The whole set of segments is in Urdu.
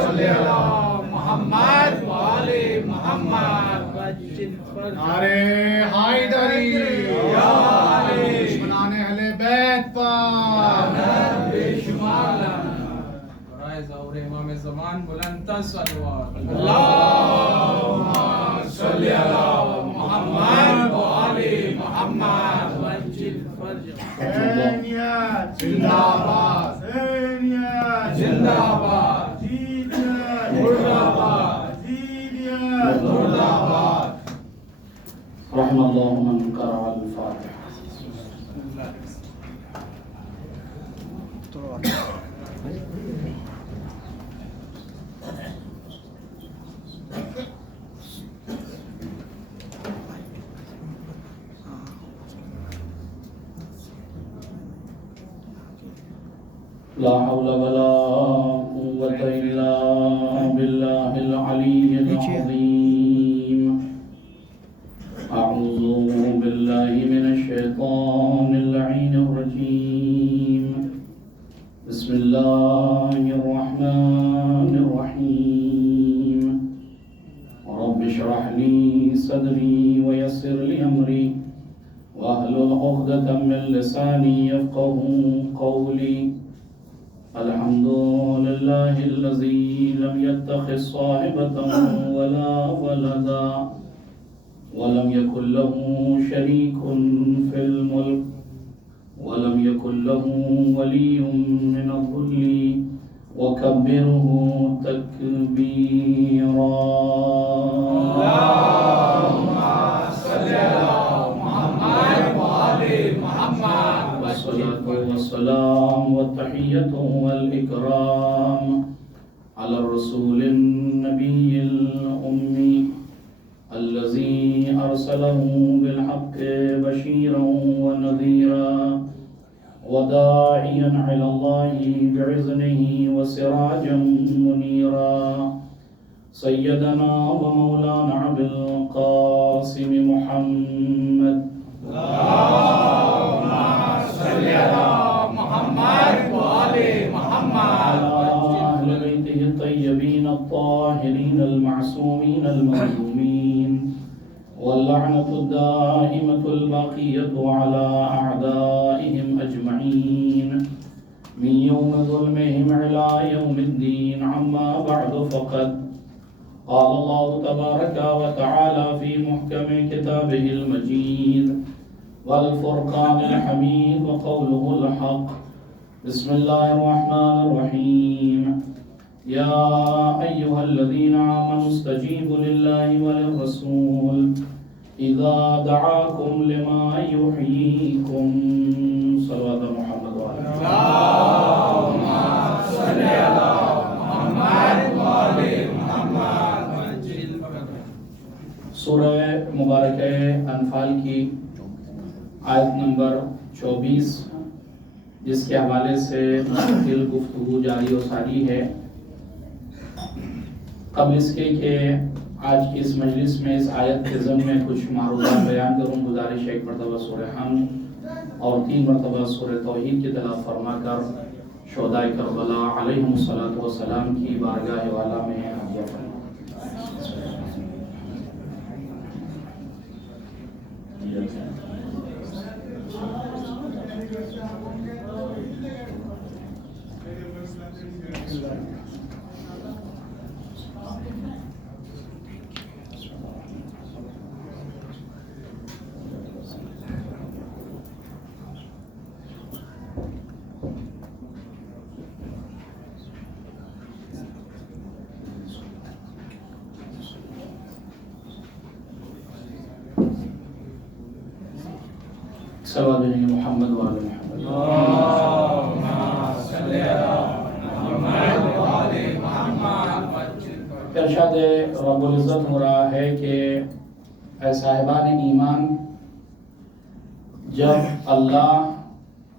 صل علی محمد و آل محمد نعرہ حیدری یا علی دشمنان اہل بیت پر بے شمار برائے ظہور امام زمان بلند تر صلوات اللہم صل علی محمد و آل محمد حسینیت زندہ باد، حسینیت زندہ باد، مرد آباد، مرد آباد. رحم اللہ من قرأ الفاتحہ. لا حول ولا قوة إلا بالله العلي العظيم. أعوذ بالله من الشيطان اللعين الرجيم. بسم الله الرحمن الرحيم. رب اشرح لي صدري ويسر لي أمري واحلل عقدة من لساني يفقهوا قولي. الحمد لله الذي لم يتخذ صاحبة ولا ولدا ولم يكن له شريك في الملك ولم يكن له ولي من الذل وكبره تكبيرا. اللهم صل على محمد و آل محمد والصلاة والسلام والتحية والإكرام على الرسول النبي الأمي الذي أرسله بالحق بشيرا ونذيرا وداعيا إلى الله بإذنه وسراجا منيرا. سيدنا ومولانا أبي القاسم محمد. اللهم صل على محمد و آل محمد وعلى أهل بيته الطيبين الطاهرين المعصومين المظلومين واللعنة الدائمة الباقية على أعدائهم أجمعين من يوم ظلمهم إلى يوم الدين. عما بعد فقد قال الله تبارك وتعالى في محكم كتابه المجيد والفرقان الحميد وقوله الحق. بسم الله الرحمن الرحيم. يا أيها الذين آمنوا استجيبوا لله وللرسول إذا دعاكم لما يحييكم. صلوات محمد وعلى اللهم صل على محمد و آل محمد. سورہ مبارکہ انفال کی آیت نمبر 24 جس کے حوالے سے مستقل گفتگو جاری و ساری ہے. قبل اس کے کہ آج کی اس مجلس میں اس آیت کے ضمن میں کچھ معروضات بیان کروں، گزارش ہے ایک مرتبہ سورہ حمد اور 3 مرتبہ سورہ توحید کی تلاوت فرما کر شہدائے کربلا علیہم السلام کی بارگاہ والا میں حاضر فرما. صلوات محمد وعلى محمد. اللهم صل على محمد و آل محمد. ارشاد رب العزت ہو رہا ہے کہ اے صاحبان ایمان، جب اللہ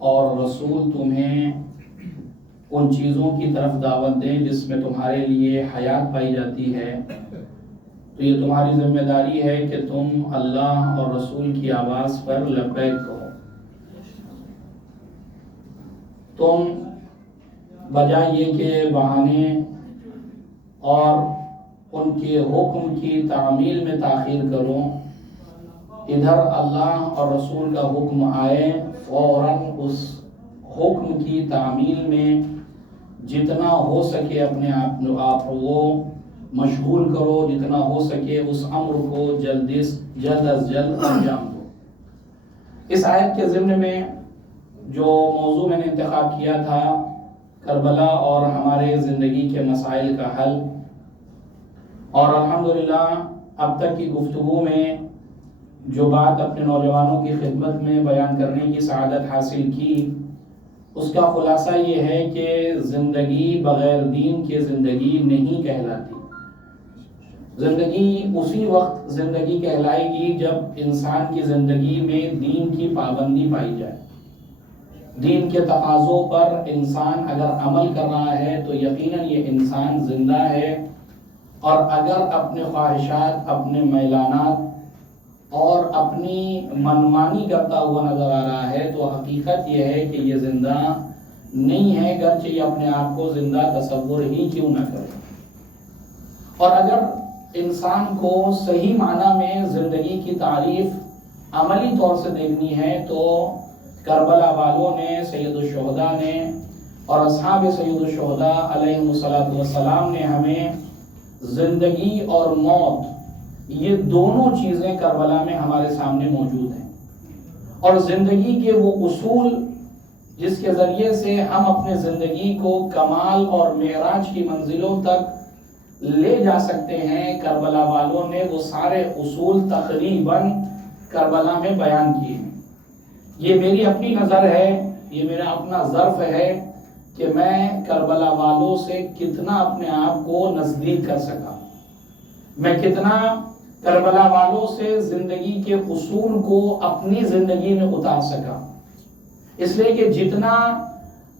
اور رسول تمہیں ان چیزوں کی طرف دعوت دیں جس میں تمہارے لیے حیات پائی جاتی ہے، تو یہ تمہاری ذمہ داری ہے کہ تم اللہ اور رسول کی آواز پر لبیک کہو. تم بجائے یہ کہ بہانے اور ان کے حکم کی تعمیل میں تاخیر کروں، ادھر اللہ اور رسول کا حکم آئے فوراً اس حکم کی تعمیل میں جتنا ہو سکے اپنے آپ کو مشغول کرو، جتنا ہو سکے اس امر کو جلد از جلد انجام دو۔ اس آیت کے ضمن میں جو موضوع میں نے انتخاب کیا تھا، کربلا اور ہمارے زندگی کے مسائل کا حل، اور الحمدللہ اب تک کی گفتگو میں جو بات اپنے نوجوانوں کی خدمت میں بیان کرنے کی سعادت حاصل کی، اس کا خلاصہ یہ ہے کہ زندگی بغیر دین کے زندگی نہیں کہلاتی۔ زندگی اسی وقت زندگی کہلائے گی جب انسان کی زندگی میں دین کی پابندی پائی جائے، دین کے تقاضوں پر انسان اگر عمل کر رہا ہے تو یقیناً یہ انسان زندہ ہے، اور اگر اپنے خواہشات، اپنے میلانات اور اپنی منمانی کرتا ہوا نظر آ رہا ہے تو حقیقت یہ ہے کہ یہ زندہ نہیں ہے، گرچہ یہ اپنے آپ کو زندہ تصور ہی کیوں نہ کرے۔ اور اگر انسان کو صحیح معنی میں زندگی کی تعریف عملی طور سے دیکھنی ہے تو کربلا والوں نے، سید الشہداء نے اور اصحاب سید الشہداء علیہم السلام نے ہمیں زندگی اور موت، یہ دونوں چیزیں کربلا میں ہمارے سامنے موجود ہیں، اور زندگی کے وہ اصول جس کے ذریعے سے ہم اپنے زندگی کو کمال اور معراج کی منزلوں تک لے جا سکتے ہیں، کربلا والوں نے وہ سارے اصول تقریباً کربلا میں بیان کیے ہیں۔ یہ میری اپنی نظر ہے، یہ میرا اپنا ظرف ہے کہ میں کربلا والوں سے کتنا اپنے آپ کو نزدیک کر سکا، میں کتنا کربلا والوں سے زندگی کے اصول کو اپنی زندگی میں اتار سکا۔ اس لیے کہ جتنا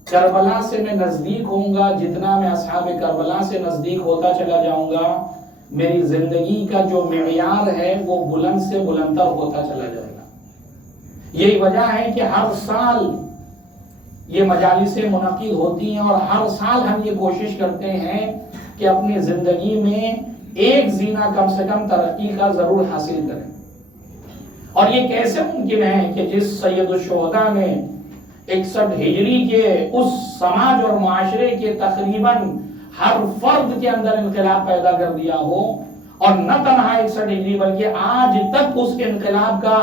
کربلا سے میں نزدیک ہوں گا، جتنا میں اصحاب کربلا سے نزدیک ہوتا چلا جاؤں گا، میری زندگی کا جو معیار ہے وہ بلند سے بلندتر ہوتا چلا جائے گا۔ یہی وجہ ہے کہ ہر سال یہ مجالسیں منعقد ہوتی ہیں، اور ہر سال ہم یہ کوشش کرتے ہیں کہ اپنی زندگی میں ایک زینہ کم سے کم ترقی کا ضرور حاصل کریں۔ اور یہ کیسے ممکن ہے کہ جس سید الشہداء نے 61 ہجری کے اس سماج اور معاشرے کے تقریباً ہر فرد کے اندر انقلاب پیدا کر دیا ہو، اور نہ تنہا 61 ہجری بلکہ آج تک اس کے انقلاب کا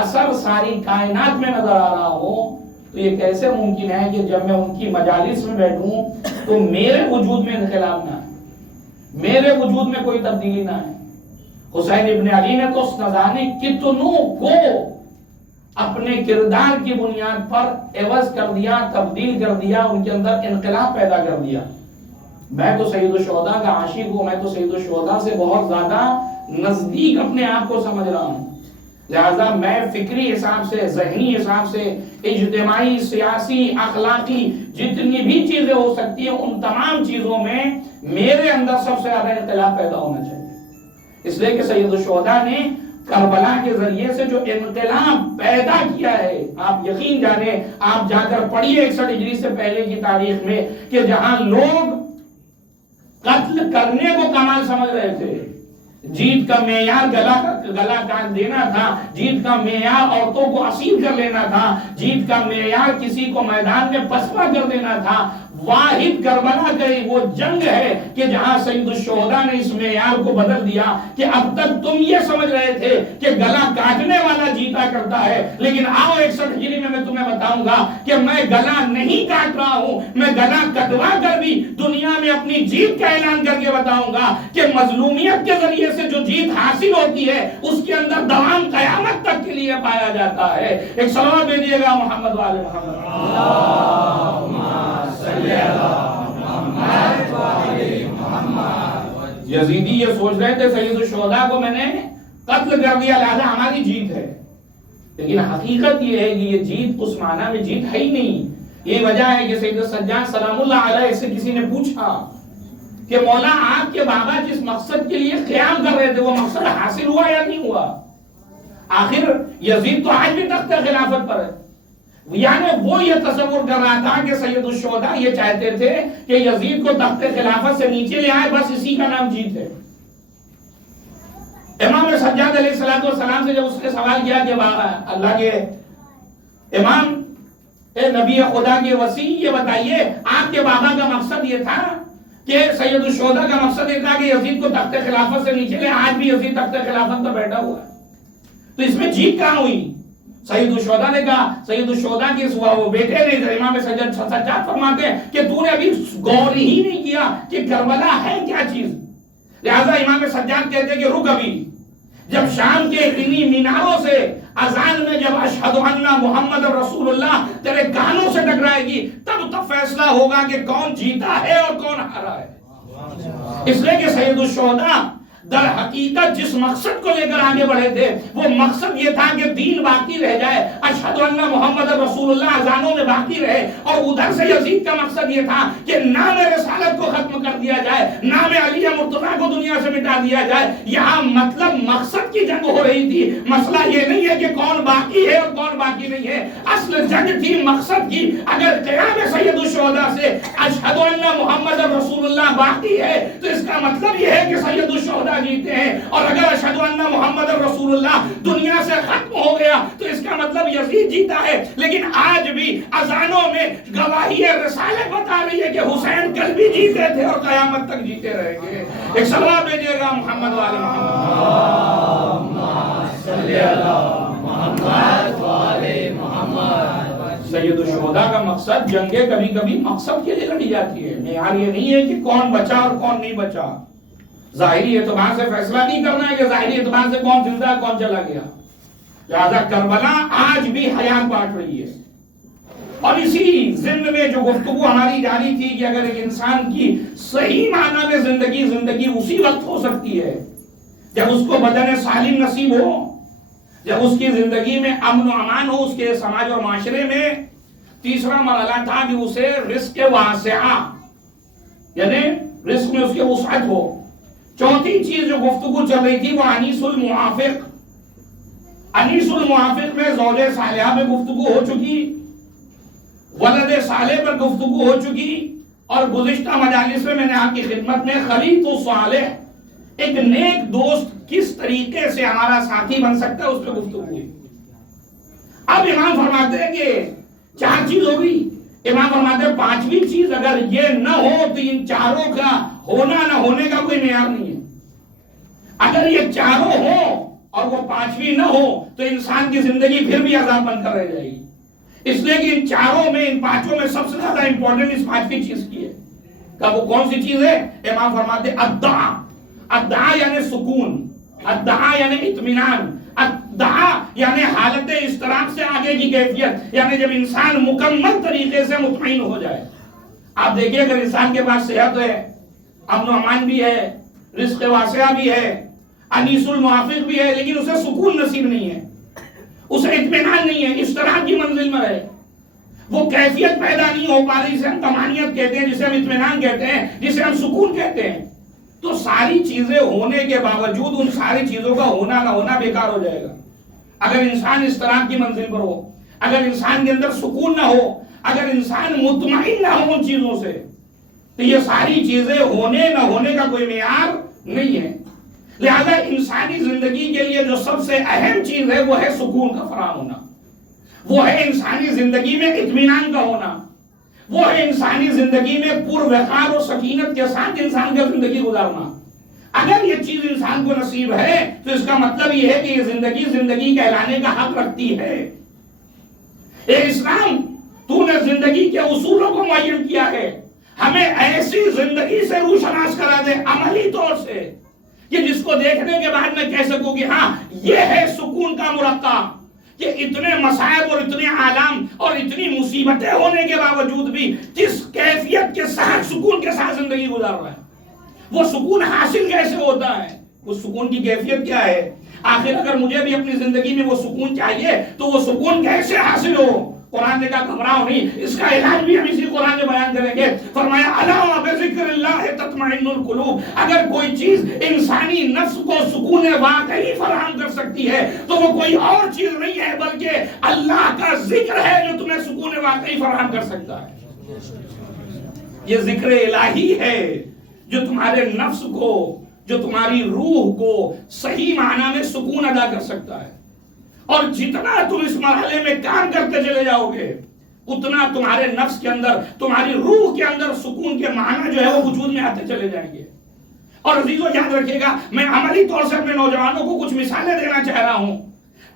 اثر ساری کائنات میں نظر آ رہا ہو، تو یہ کیسے ممکن ہے کہ جب میں ان کی مجالس میں بیٹھوں تو میرے وجود میں انقلاب نہ آئے، میرے وجود میں کوئی تبدیلی نہ آئے۔ حسین ابن علی نے تو نہ جانے کتنوں کو اپنے کردار کی بنیاد پر عوض کر دیا، تبدیل کر دیا، ان کے اندر انقلاب پیدا کر دیا۔ میں تو سید الشہداء کا عاشق ہوں، میں تو سید الشہداء سے بہت زیادہ نزدیک اپنے آپ کو سمجھ رہا ہوں، لہذا میں فکری حساب سے، ذہنی حساب سے، اجتماعی، سیاسی، اخلاقی جتنی بھی چیزیں ہو سکتی ہیں، ان تمام چیزوں میں میرے اندر سب سے زیادہ انقلاب پیدا ہونا چاہیے۔ اس لیے کہ سید الشہداء نے کربلا کے ذریعے سے جو انقلاب پیدا کیا ہے، آپ یقین جانیں، آپ جا کر پڑھیے 61 ہجری سے پہلے کی تاریخ میں کہ جہاں لوگ قتل کرنے کو کمال سمجھ رہے تھے، جیت کا معیار گلا کاٹ دینا تھا، جیت کا معیار عورتوں کو اسیر کر لینا تھا، جیت کا معیار کسی کو میدان میں پسپا کر دینا تھا، واحد کربلا گئی وہ جنگ ہے کہ جہاں سید الشہداء نے اس معیار کو بدل دیا کہ اب تک تم یہ سمجھ رہے تھے کہ گلا کاٹنے والا جیتا کرتا ہے، لیکن آؤ 61 ہجری میں تمہیں بتاؤں گا کہ میں گلا نہیں کاٹ رہا ہوں، میں گلا کٹوا کر بھی دنیا میں اپنی جیت کا اعلان کر کے بتاؤں گا کہ مظلومیت کے ذریعے سے جو جیت حاصل ہوتی ہے اس کے اندر دوام قیامت تک کے لیے پایا جاتا ہے۔ ایک صلوات بھیجیے گا محمد والے محمد۔ یزیدی یہ سوچ رہے تھے سید الشہداء کو میں نے قتل کر دیا لہذا ہماری جیت ہے، لیکن حقیقت یہ ہے کہ یہ جیت اس معنی میں جیت ہے ہی نہیں۔ یہ وجہ ہے کہ سید سجاد سلام اللہ علیہ سے کسی نے پوچھا کہ مولا آپ کے بابا جس مقصد کے لیے قیام کر رہے تھے وہ مقصد حاصل ہوا یا نہیں ہوا؟ آخر یزید تو آج بھی تخت خلافت پر ہے، یعنی وہ یہ تصور کر رہا تھا کہ سید الشہداء یہ چاہتے تھے کہ یزید کو تخت خلافت سے نیچے لے آئے، بس اسی کا نام جیت ہے۔ امام سجاد علیہ السلام سے جب اس نے سوال کیا کہ اللہ کے امام، اے نبی خدا کے وسیع، یہ بتائیے آپ کے بابا کا مقصد یہ تھا کہ سید الشہداء کا مقصد یہ تھا کہ یزید کو تخت خلافت سے نیچے لے، آج بھی یزید تخت خلافت پر بیٹھا ہوا ہے، تو اس میں جیت کہاں ہوئی؟ سید الشہداء نے کہا، سید الشہداء کے وہ بیٹے نے امام سجاد فرماتے ہیں کہ تو نے ابھی غور ہی نہیں کیا کہ کربلا ہے کیا چیز، لہذا امام سجاد کہتے ہیں کہ رک ابھی، جب شام کے انہی میناروں سے اذان میں جب اشہد ان محمد رسول اللہ تیرے کانوں سے ٹکرائے گی، تب فیصلہ ہوگا کہ کون جیتا ہے اور کون ہارا ہے۔ اس لیے کہ سید الشہداء در حقیقت جس مقصد کو لے کر آگے بڑھے تھے وہ مقصد یہ تھا کہ دین باقی رہ جائے، اشہد ان محمد رسول اللہ اذانوں میں باقی رہے، اور ادھر سے یزید کا مقصد یہ تھا کہ نام رسالت کو ختم کر دیا جائے، نام علی مرتضیٰ کو دنیا سے مٹا دیا جائے۔ یہاں مطلب مقصد کی جنگ ہو رہی تھی، مسئلہ یہ نہیں ہے کہ کون باقی ہے اور کون باقی نہیں ہے، اصل جنگ تھی مقصد کی۔ اگر قیام سید الشہداء سے اشہد ان محمد رسول اللہ باقی ہے تو اس کا مطلب یہ ہے کہ سید الشہداء جیتے ہیں، اور اگر اشہد ان محمد رسول اللہ دنیا سے ختم ہو گیا تو اس کا مطلب یزید جیتا ہے۔ لیکن آج بھی اذانوں میں گواہی رسالت بتا رہی ہے کہ حسین کل بھی جیتے تھے اور قیامت تک جیتے رہیں گے۔ ایک صلوات بھیجیے گا محمد والے محمد۔ سید الشہداء کا مقصد جنگیں کبھی کبھی مقصد کے لیے لڑی جاتی ہے، معیار یہ نہیں ہے کہ کون بچا اور کون نہیں بچا، ظاہری اعتبار سے فیصلہ نہیں کرنا ہے کہ ظاہری اعتبار سے کون زندہ کون چلا گیا۔ لہذا کربلا آج بھی حیات بانٹ رہی ہے، اور اسی ضمن میں جو گفتگو ہماری جاری تھی کہ اگر ایک انسان کی صحیح معنی میں زندگی اسی وقت ہو سکتی ہے جب اس کو بدن سالم نصیب ہو، جب اس کی زندگی میں امن و امان ہو، اس کے سماج اور معاشرے میں۔ تیسرا مرحلہ تھا کہ اسے رزق واسعہ، یعنی رزق میں اس کے وسعت ہو۔ چوتھی چیز جو گفتگو چل رہی تھی وہ انیس الموافق۔ انیس الموافق میں زوجہ صالحہ میں گفتگو ہو چکی، ولد صالح پر گفتگو ہو چکی، اور گزشتہ مجالس میں نے آپ کی خدمت میں خلیط الصالح، ایک نیک دوست کس طریقے سے ہمارا ساتھی بن سکتا ہے اس پہ گفتگو ہوئی۔ اب امام فرماتے ہیں کہ 4 چیز ہو گئی، امام فرماتے ہیں 5ویں چیز اگر یہ نہ ہو تو ان چاروں کا ہونا نہ ہونے کا کوئی معیار نہیں ہے۔ اگر یہ چاروں ہوں اور وہ 5ویں نہ ہو تو انسان کی زندگی پھر بھی عذاب بن کر رہ جائے گی۔ اس لیے کہ ان چاروں میں، ان 5 میں سب سے زیادہ امپورٹنٹ اس 5ویں چیز کی ہے۔ کہ وہ کون سی چیز ہے؟ امام فرماتے الدعا۔ الدعا یعنی سکون، الدعا یعنی اطمینان، الدعا یعنی حالت اضطراب سے آگے کی کیفیت، یعنی جب انسان مکمل طریقے سے مطمئن ہو جائے۔ آپ دیکھیں اگر انسان کے پاس صحت ہے، امن و امان بھی ہے، رزق واسعہ بھی ہے، انیس الموافق بھی ہے، لیکن اسے سکون نصیب نہیں ہے، اسے اطمینان نہیں ہے، اضطراب کی منزل میں ہے، وہ کیفیت پیدا نہیں ہو پا رہی، جسے ہم طمانینت کہتے ہیں، جسے ہم اطمینان کہتے ہیں، جسے ہم سکون کہتے ہیں، تو ساری چیزیں ہونے کے باوجود ان ساری چیزوں کا ہونا نہ ہونا بیکار ہو جائے گا۔ اگر انسان اضطراب کی منزل پر ہو، اگر انسان کے اندر سکون نہ ہو، اگر انسان مطمئن نہ ہو ان چیزوں سے، تو یہ ساری چیزیں ہونے نہ ہونے کا کوئی معیار نہیں ہے۔ لہذا انسانی زندگی کے لیے جو سب سے اہم چیز ہے وہ ہے سکون کا فراہم ہونا، وہ ہے انسانی زندگی میں اطمینان کا ہونا، وہ ہے انسانی زندگی میں پر وقار و سکینت کے ساتھ انسان کا زندگی گزارنا۔ اگر یہ چیز انسان کو نصیب ہے تو اس کا مطلب یہ ہے کہ یہ زندگی کہلانے کا حق رکھتی ہے۔ اے اسلام، تو نے زندگی کے اصولوں کو معین کیا ہے، ہمیں ایسی زندگی سے روشناس کرا دے عملی طور سے کہ جس کو دیکھنے کے بعد میں کہہ سکوں کہ ہاں یہ ہے سکون کا مرقع، کہ اتنے مصائب اور اتنے عالم اور اتنی مصیبتیں ہونے کے باوجود بھی جس کیفیت کے ساتھ سکون کے ساتھ زندگی گزار رہا ہے۔ وہ سکون حاصل کیسے ہوتا ہے؟ اس سکون کی کیفیت کیا ہے؟ آخر اگر مجھے بھی اپنی زندگی میں وہ سکون چاہیے تو وہ سکون کیسے حاصل ہو؟ قرآن نے کہا گھبراؤ نہیں، اس کا علاج بھی ہم اسی قرآن میں بیان کریں گے۔ فرمایا الا بذکر اللہ تطمئن القلوب، اگر کوئی چیز انسانی نفس کو سکون واقعی فراہم کر سکتی ہے تو وہ کوئی اور چیز نہیں ہے بلکہ اللہ کا ذکر ہے جو تمہیں سکون واقعی فراہم کر سکتا ہے۔ یہ ذکر الہی ہے جو تمہارے نفس کو، جو تمہاری روح کو صحیح معنی میں سکون ادا کر سکتا ہے، اور جتنا تم اس مرحلے میں کام کرتے چلے جاؤ گے اتنا تمہارے نفس کے اندر، تمہاری روح کے اندر سکون کے معنی جو ہے وہ وجود میں آتے چلے جائیں گے۔ اور عزیزو یاد رکھیے گا، میں عملی طور سے اپنے نوجوانوں کو کچھ مثالیں دینا چاہ رہا ہوں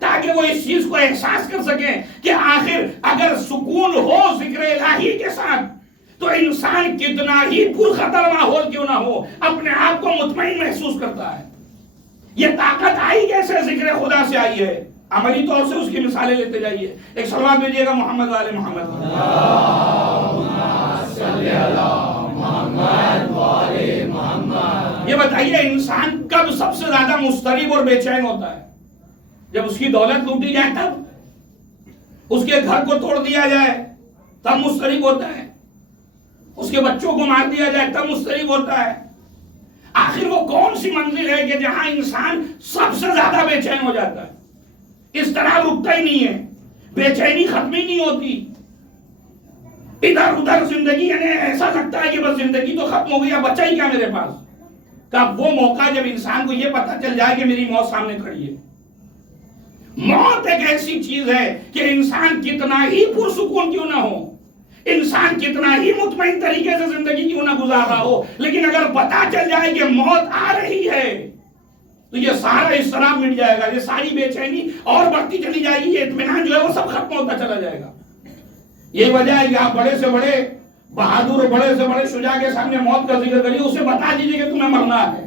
تاکہ وہ اس چیز کو احساس کر سکیں کہ آخر اگر سکون ہو ذکر الہی کے ساتھ تو انسان کتنا ہی پرخطر ماحول کیوں نہ ہو اپنے آپ کو مطمئن محسوس کرتا ہے۔ یہ طاقت آئی کیسے؟ ذکر خدا سے آئی ہے۔ عملی طور سے اس کی مثالیں لیتے جائیے۔ ایک صلوات بھیجیے گا محمد والے محمد۔ یہ بتائیے انسان کب سب سے زیادہ مضطرب اور بے چین ہوتا ہے؟ جب اس کی دولت لوٹی جائے تب، اس کے گھر کو توڑ دیا جائے تب مضطرب ہوتا ہے، اس کے بچوں کو مار دیا جائے تب مضطرب ہوتا ہے۔ آخر وہ کون سی منزل ہے کہ جہاں انسان سب سے زیادہ بے چین ہو جاتا ہے؟ اس طرح رکتا ہی نہیں ہے، بے چینی ختم ہی نہیں ہوتی، ادھر ادھر زندگی، یعنی ایسا لگتا ہے کہ بس زندگی تو ختم ہو گئی، اب بچا ہی کیا میرے پاس۔ کب وہ موقع جب انسان کو یہ پتا چل جائے کہ میری موت سامنے کھڑی ہے۔ موت ایک ایسی چیز ہے کہ انسان کتنا ہی پرسکون کیوں نہ ہو، انسان کتنا ہی مطمئن طریقے سے زندگی کیوں نہ گزار رہا ہو، لیکن اگر پتا چل جائے کہ موت آ رہی ہے تو یہ سارا اضطراب مٹ جائے گا، یہ ساری بے چینی اور بڑھتی چلی جائے گی، یہ اطمینان جو ہے وہ سب ختم ہوتا چلا جائے گا۔ یہ وجہ ہے کہ آپ بڑے سے بڑے بہادر اور بڑے سے بڑے شجاع کے سامنے موت کا ذکر کریے، اسے بتا دیجیے کہ تمہیں مرنا ہے۔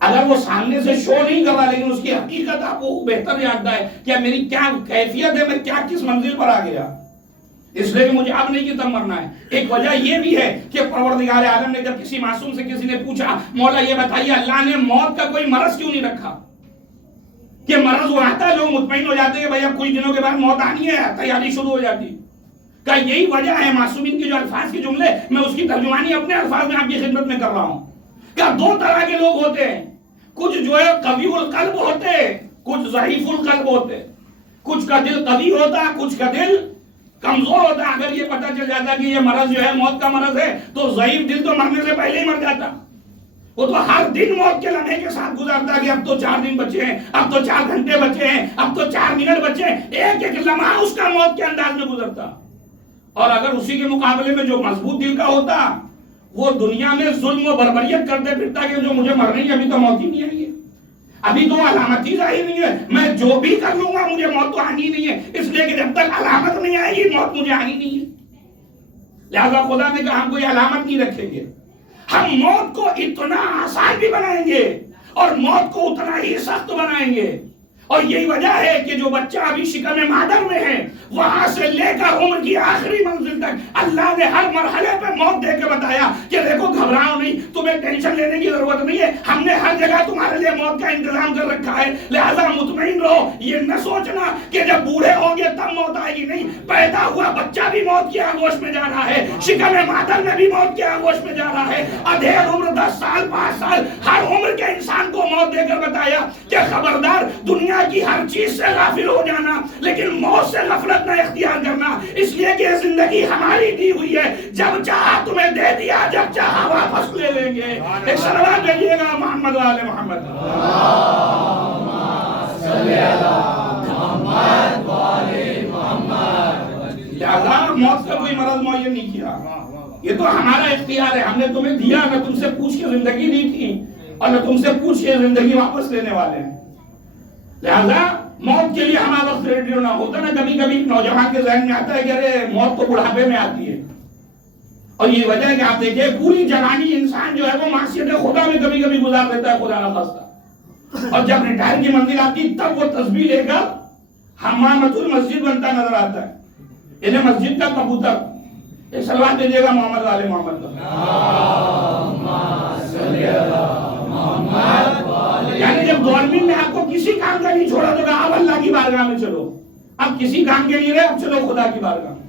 اگر وہ سامنے سے شو نہیں کر رہا لیکن اس کی حقیقت آپ کو بہتر جانتا ہے کہ میری کیا کیفیت ہے، میں کیا کس منزل پر آ گیا، اس لیے کہ مجھے اب نہیں کہ تب مرنا ہے۔ ایک وجہ یہ بھی ہے کہ پروردگار عالم نے جب کسی معصوم سے کسی نے پوچھا مولا یہ بتائیے اللہ نے موت کا کوئی مرض کیوں نہیں رکھا، کہ مرض وہ آتا ہے لوگ مطمئن ہو جاتے ہیں کہ بھائی اب کچھ دنوں کے بعد موت آنی ہے، تیاری شروع ہو جاتی۔ کہ یہی وجہ ہے معصومین کے جو الفاظ کے جملے میں اس کی ترجمانی اپنے الفاظ میں آپ کی خدمت میں کر رہا ہوں، کہ دو طرح کے لوگ ہوتے ہیں، کچھ جو ہے قوی القلب ہوتے، کچھ ضعیف القلب ہوتے، کچھ کا دل قوی ہوتا، کچھ کا دل کمزور ہوتا۔ اگر یہ پتہ چل جاتا کہ یہ مرض جو ہے موت کا مرض ہے تو ضعیف دل تو مرنے سے پہلے ہی مر جاتا، وہ تو ہر دن موت کے لمحے کے ساتھ گزارتا کہ اب تو 4 دن بچے ہیں، اب تو 4 گھنٹے بچے ہیں، اب تو 4 منٹ بچے ہیں، ایک ایک لمحہ اس کا موت کے انداز میں گزرتا۔ اور اگر اسی کے مقابلے میں جو مضبوط دل کا ہوتا وہ دنیا میں ظلم و بربریت کرتے پھرتا کہ جو مجھے مرنی ہے ابھی تو موت ہی نہیں آئی ہے، ابھی تو علامت ہی ظاہر نہیں ہے، میں جو بھی کر لوں گا مجھے موت تو آنی نہیں ہے، اس لیے کہ جب تک علامت نہیں آئے گی موت مجھے آنی نہیں ہے۔ لہذا خدا نے کہا ہم کوئی علامت نہیں رکھیں گے، ہم موت کو اتنا آسان بھی بنائیں گے اور موت کو اتنا ہی سخت بنائیں گے۔ اور یہی وجہ ہے کہ جو بچہ ابھی شکم مادر میں ہے وہاں سے لے کر عمر کی آخری منزل تک اللہ نے ہر مرحلے پہ موت دے کے بتایا کہ دیکھو گھبراؤ نہیں، تمہیں ٹینشن لینے کی ضرورت نہیں ہے، ہم نے ہر جگہ تمہارے لیے موت کا انتظام کر رکھا ہے، لہذا مطمئن رہو۔ یہ نہ سوچنا کہ جب بوڑھے ہوں گے تب موت آئے گی، نہیں، پیدا ہوا بچہ بھی موت کی آغوش میں جا رہا ہے، شکم مادر میں بھی موت کی آغوش میں جا رہا ہے، ادھیڑ عمر 10 سال 5 سال ہر عمر کے انسان کو موت دے کر بتایا کہ خبردار دنیا کی ہر چیز سے غافل ہو جانا لیکن موت سے غفلت نہ اختیار کرنا، اس لیے کہ زندگی ہماری دی ہوئی ہے، جب چاہا تمہیں دے دیا، جب چاہا واپس لے لیں گے۔ ایک صلوات دیجیے گا محمد والے محمد۔ لہذا موت کا کوئی مرض معین نہیں کیا، یہ تو ہمارا اختیار ہے، ہم نے تمہیں دیا، نہ تم سے پوچھ کے زندگی دی تھی اور نہ تم سے پوچھ کے زندگی واپس لینے والے ہیں۔ لہذا موت کے لیے ہمارا وقت ریڈی ہونا ہوتا نا، کبھی کبھی نوجوان کے ذہن میں آتا ہے کہ ارے موت تو بڑھاپے میں آتی ہے، اور یہ وجہ ہے کہ آپ دیکھیں پوری جوانی انسان جو ہے وہ معصیت خدا میں کبھی کبھی گزار دیتا ہے، خدا نہ خواستہ، اور جب ریٹائر کی منزل آتی تب وہ تسبیح لے کر حمامۃ المسجد بنتا نظر آتا ہے، انہیں مسجد کا کبوتر۔ ایک صلوات دیجیے گا محمد والے محمد۔ یعنی جب گورنمنٹ نے آپ کو کسی کام کا نہیں چھوڑا تو کہا اب اللہ کی بارگاہ میں چلو، اب آپ کسی کام کے نہیں رہے، اب چلو خدا کی بارگاہ میں۔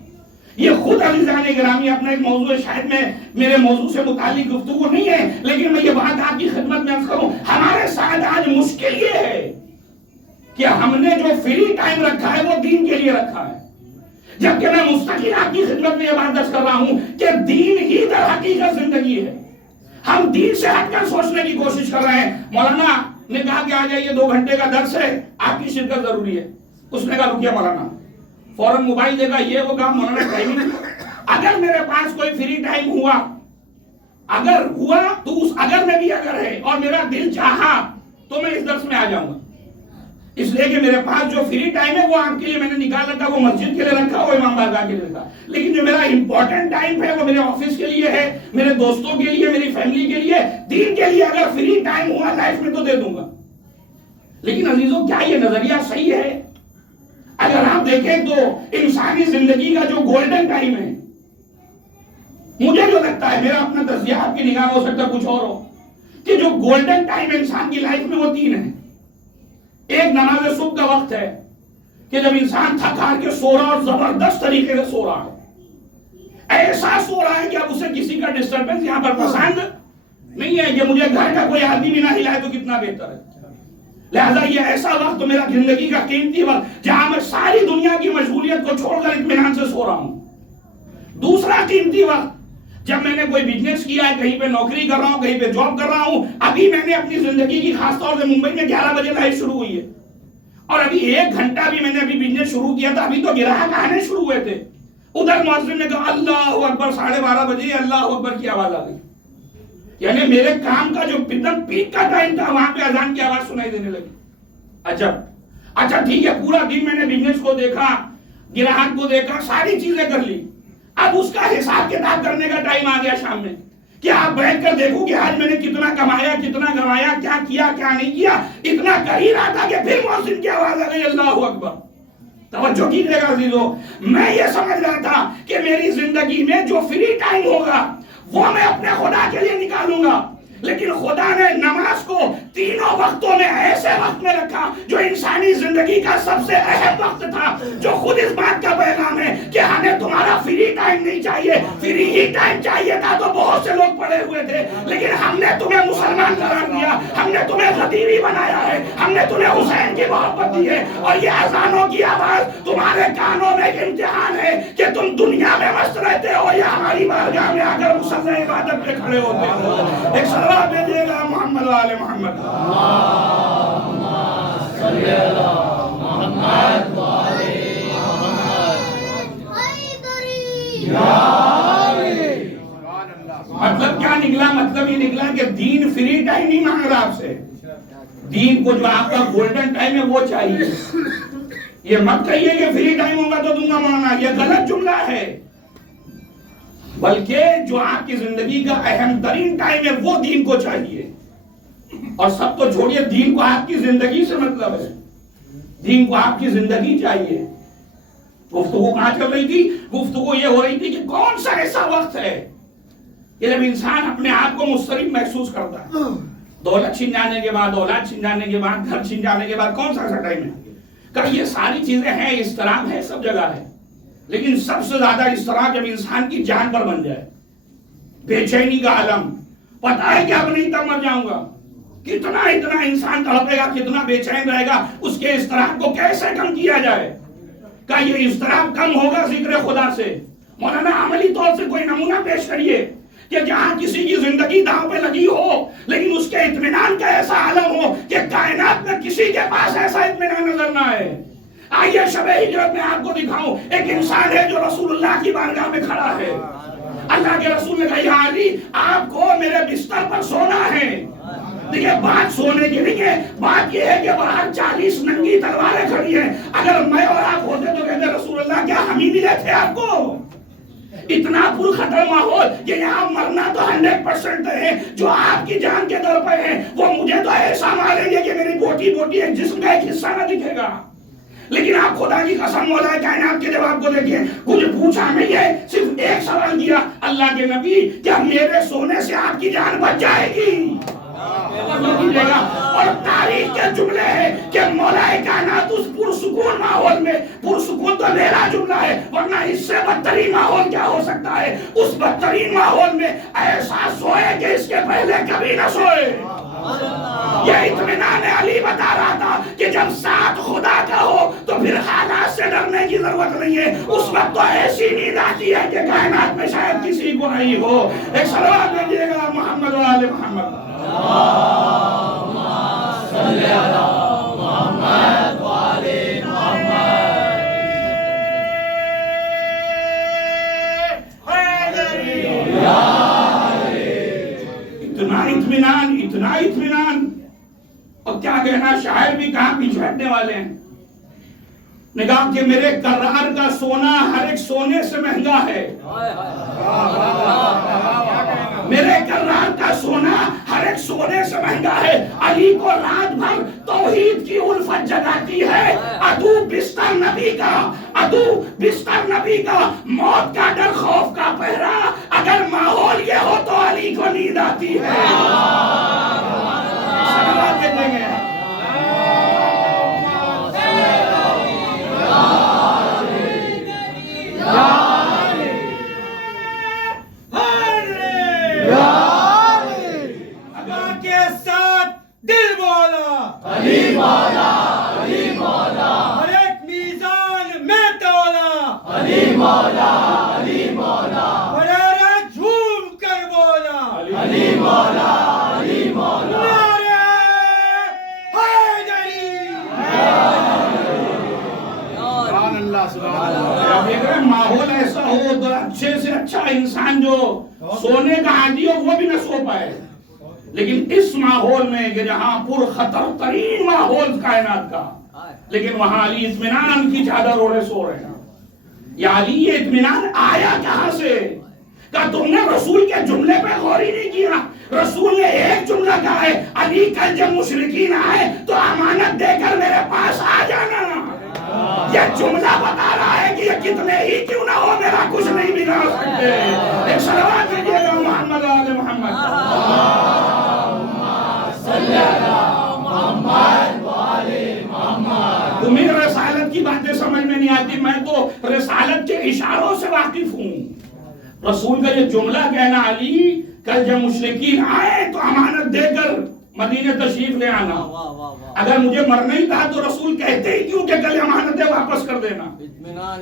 یہ خود عزیزان گرامی اپنا ایک موضوع ہے، شاید میں میرے موضوع سے متعلق گفتگو نہیں ہے، لیکن میں یہ بات آپ کی خدمت میں عرض کروں، ہمارے ساتھ آج مشکل یہ ہے کہ ہم نے جو فری ٹائم رکھا ہے وہ دین کے لیے رکھا ہے، جبکہ میں مستقل آپ کی خدمت میں یہ بات درج کر رہا ہوں کہ دین ہی در حقیقت زندگی ہے۔ ہم دین سے ہٹ کر سوچنے کی کوشش کر رہے ہیں۔ مولانا نے کہا کہ آ جائیے 2 گھنٹے کا درس ہے، آپ کی شرکت ضروری ہے۔ اس نے کہا رکیے مولانا، فوراً موبائل دے گا، یہ وہ کام مولانا ٹائمنگ۔ اگر میرے پاس کوئی فری ٹائم ہوا، اگر ہوا تو اس اگر میں بھی اگر ہے اور میرا دل چاہا تو میں اس درس میں آ جاؤں گا، اس لیے کہ میرے پاس جو فری ٹائم ہے وہ آپ کے لیے میں نے نکال رکھا، وہ مسجد کے لیے رکھا، وہ امام بارگاہ کے لیے رکھا، لیکن جو میرا امپورٹنٹ ٹائم ہے وہ میرے آفس کے لیے ہے، میرے دوستوں کے لیے، میری فیملی کے لیے، دین کے لیے اگر فری ٹائم ہوا لائف میں تو دے دوں گا۔ لیکن عزیزوں، کیا یہ نظریہ صحیح ہے؟ اگر آپ دیکھیں تو انسانی زندگی کا جو گولڈن ٹائم ہے، مجھے جو لگتا ہے، میرا اپنا تجزیہ، آپ کی نگاہ ہو سکتا کچھ اور ہو، کہ جو گولڈن ٹائم انسان کی لائف میں وہ 3 ہیں۔ ایک نماز صبح کا وقت ہے کہ جب انسان تھک ہار کے سو رہا اور زبردست طریقے سے سو رہا ہے، ایسا سو رہا ہے کہ اب اسے کسی کا ڈسٹربنس یہاں پر پسند نہیں ہے، کہ مجھے گھر کا کوئی آدمی بھی نہ ہلائے تو کتنا بہتر ہے۔ لہذا یہ ایسا وقت میرا زندگی کا قیمتی وقت جہاں میں ساری دنیا کی مشغولیت کو چھوڑ کر اطمینان سے سو رہا ہوں۔ دوسرا قیمتی وقت جب میں نے کوئی بزنس کیا ہے، کہیں پہ نوکری کر رہا ہوں، کہیں پہ جاب کر رہا ہوں، ابھی میں نے اپنی زندگی کی خاص طور سے ممبئی میں 11 بجے لائف شروع ہوئی ہے، اور ابھی 1 گھنٹہ بھی میں نے ابھی بزنس شروع کیا تھا، ابھی تو گراہک آنے شروع ہوئے تھے، ادھر مؤذن نے کہا اللہ اکبر، 12:30 بجے اللہ اکبر کی آواز آ گئی، یعنی میرے کام کا جو پیک کا ٹائم تھا وہاں پہ اذان کی آواز سنائی دینے لگی۔ اچھا ٹھیک ہے، پورا دن میں نے بزنس کو دیکھا، گراہک کو دیکھا، ساری چیزیں کر لی، اب اس کا حساب کتاب کرنے کا ٹائم آ گیا شام میں، کہ آپ بیٹھ کر دیکھوں کہ آج میں نے کتنا کمایا، کتنا گنوایا، کیا کیا کیا نہیں کیا، اتنا کر ہی رہا تھا کہ پھر مؤذن کی آواز آ گئی اللہ اکبر۔ توجہ کیجیے گا عزیزو، میں یہ سمجھ رہا تھا کہ میری زندگی میں جو فری ٹائم ہوگا وہ میں اپنے خدا کے لیے نکالوں گا، لیکن خدا نے نماز کو 3 وقتوں میں ایسے وقت میں رکھا جو انسانی زندگی کا سب سے اہم وقت تھا، جو خود اس بات کا پیغام ہے کہ ہمیں تمہارا فری ٹائم نہیں چاہیے، فری ہی ٹائم چاہیے تھا تو بہت سے لوگ پڑے ہوئے تھے، لیکن ہم نے تمہیں مسلمان قرار دیا، ہم نے تمہیں غدیری بنایا ہے، ہم نے تمہیں حسین کی محبت دی ہے، اور یہ اذانوں کی آواز تمہارے کانوں میں ایک امتحان ہے کہ تم دنیا میں مست رہتے ہو یا ہماری بارگاہ میں آ کر مصلی عبادت پہ کھڑے ہوتے ہو۔ ایک صلوات بھیجیے گا محمد آل محمد۔ مطلب کیا نکلا؟ مطلب یہ نکلا کہ دین فری ٹائم نہیں مانگ رہا آپ سے، دین کو جو آپ کا گولڈن ٹائم ہے وہ چاہیے۔ یہ مت کہیے کہ فری ٹائم ہوگا تو دوں گا مولانا، یہ غلط جملہ ہے، بلکہ جو آپ کی زندگی کا اہم ترین ٹائم ہے وہ دین کو چاہیے۔ اور سب تو چھوڑیے، دین کو آپ کی زندگی سے مطلب ہے، دین کو آپ کی زندگی چاہیے۔ گفتگو کہاں چل رہی تھی؟ گفتگو یہ ہو رہی تھی کہ کون سا ایسا وقت ہے کہ جب انسان اپنے آپ کو مضطرب محسوس کرتا ہے، دولت چھن جانے کے بعد، اولاد چھن جانے کے بعد، گھر چھن جانے کے بعد، کون سا ایسا ٹائم ہے کہ یہ ساری چیزیں ہیں، اضطراب ہے، سب جگہ ہے، لیکن سب سے زیادہ اضطراب جب انسان کی جان پر بن جائے، بے چینی کا عالم، پتا ہے کہ اب نہیں تب مر جاؤں گا، کتنا اتنا انسان تڑپے گا، کتنا بے چین رہے گا، اس کے اضطراب کو کیسے کم کیا جائے؟ کہ یہ اضطراب کم ہوگا ذکر خدا سے۔ مولانا عملی طور سے کوئی نمونہ پیش کریے کہ جہاں کسی کی زندگی داؤں پہ لگی ہو لیکن اس کے اطمینان کا ایسا عالم ہو کہ کائنات میں کسی کے پاس ایسا اطمینان نظر نہ آئے۔ آئیے شب ہجرت میں آپ کو دکھاؤں ایک انسان ہے جو رسول اللہ کی بارگاہ میں کھڑا ہے، اللہ کے رسول نے کہا یا علی آپ کو میرے بستر پر سونا ہے۔ دیکھیں بات سونے کی نہیں ہے، بات یہ ہے کہ باہر 40 ننگی تلواریں کھڑی ہیں، اگر میں اور آپ ہوتے تو کہتے رسول اللہ کیا ہم ہی ملے تھے آپ کو؟ اتنا پر خطر ماحول کہ یہاں مرنا تو 100% ہے، جو آپ کی جان کے در پہ ہیں وہ مجھے تو ایسا ماریں گے کہ میری بوٹی بوٹی ایک جسم کا ایک حصہ نہ دکھے گا، لیکن آپ خدا کی قسم مولا کائنات کے جواب کو دیکھیں، کچھ پوچھا نہیں ہے، صرف ایک سوال کیا اللہ کے نبی کیا میرے سونے سے آپ کی جان بچ جائے گی؟ اور تاریخ کے جملے ہیں کہ مولا کائنات اس پرسکون ماحول میں، پرسکون سکون تو میرا جملہ ہے، ورنہ اس سے بدترین ماحول کیا ہو سکتا ہے؟ اس بدترین ماحول میں ایسا سوئے کہ اس کے پہلے کبھی نہ سوئے۔ یہ اطمینان علی بتا رہا تھا کہ جب ساتھ خدا کا ہو تو پھر حالات سے ڈرنے کی ضرورت نہیں ہے، اس وقت تو ایسی نیند آتی ہے کہ کائنات میں شاید کسی کو نہیں ہو۔ ایک صلوات دیجیے گا محمد و آل محمد۔ اللہم صلی علی محمد و آل محمد۔ اتنا اطمینان، اتنا اطمینان، اور کیا کہنا، شاعر بھی کہاں پیچھے ہٹنے والے ہیں۔ نے کہا کہ میرے کرار کا سونا ہر ایک سونے سے مہنگا ہے، میرے کرار کا سونا ہر ایک سونے سے مہنگا ہے۔ علی کو رات بھر توحید کی الفت جگاتی ہے، عدو بستر نبی کا، عدو بستر نبی کا، موت کا ڈر، خوف کا پہرا، اگر ماحول یہ ہو تو علی کو نیند آتی ہے۔ صلوات دیتے گے۔ علی مولا، علی مولا، ہر ایک میزان میں تولا، علی مولا، علی مولا، بڑے جھوم کر بولا، علی مولا، علی مولا، نعرہ حیدری۔ سبحان اللہ، سبحان اللہ۔ دیکھ رہے ماحول ایسا ہو تو اچھے سے اچھا انسان جو سونے کا عادی ہو وہ بھی نہ سو پائے، لیکن اس ماحول میں کہ جہاں پر خطر ترین ماحول کائنات کا، لیکن وہاں علی اطمینان کی چادر اوڑھے سو رہے ہیں۔ یا علی یہ اطمینان آیا کہاں سے؟ کہ تم نے رسول کے جملے پہ غور ہی نہیں کیا۔ رسول نے ایک جملہ کہا ہے، علی کل جب مشرکین آئے تو امانت دے کر میرے پاس آ جانا۔ یہ جملہ بتا رہا ہے کہ یہ کتنے ہی کیوں نہ ہو میرا کچھ نہیں بگاڑ سکتے۔ ایک صلوات دیجیے گا محمد و آل محمد۔ تمہیں رسالت کی باتیں سمجھ میں نہیں آتی، میں تو رسالت کے اشاروں سے واقف ہوں۔ رسول کا یہ جملہ کہنا، علی کل جب مشرکین آئے تو امانت دے کر مدینہ تشریف لے آنا۔ اگر مجھے مرنا ہی تھا تو رسول کہتے ہی کیوں کہ کل امانتیں واپس کر دینا۔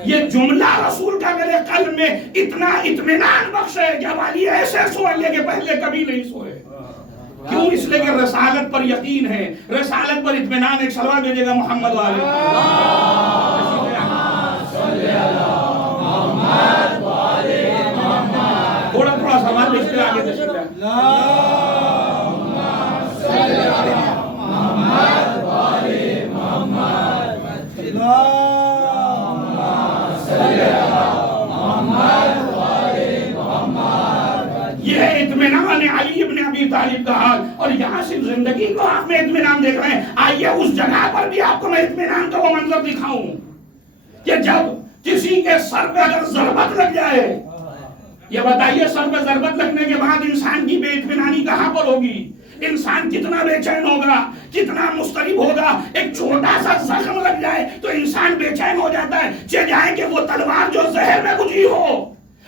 یہ جملہ رسول کا میرے قلب میں اتنا اطمینان بخش ہے کہ اب علی ایسے سوئے لے کہ پہلے کبھی نہیں سوئے۔ کیوں؟ اس لئے کہ رسالت پر یقین ہے، رسالت پر اطمینان۔ ایک صلوات دیجیے گا محمد والے۔ تھوڑا تھوڑا سوال لکھتے آگے تشریف لائیں۔ یہ اطمینان علی ابن ابی طالب کا حال، اور یہاں صرف زندگی کو آپ میں اطمینان دیکھ رہے ہیں۔ آئیے اس جگہ پر بھی آپ کو میں اطمینان کا وہ منظر دکھاؤں کہ جب کسی کے سر پہ اگر ضربت لگ جائے، یہ بتائیے سر پہ ضربت لگنے کے بعد انسان کی بے اطمینانی کہاں پر ہوگی؟ انسان کتنا بے چین ہوگا، کتنا مضطرب ہوگا۔ ایک چھوٹا سا زخم لگ جائے تو انسان بے چین ہو جاتا ہے، چہ جائے کہ وہ تلوار جو زہر میں گزری ہو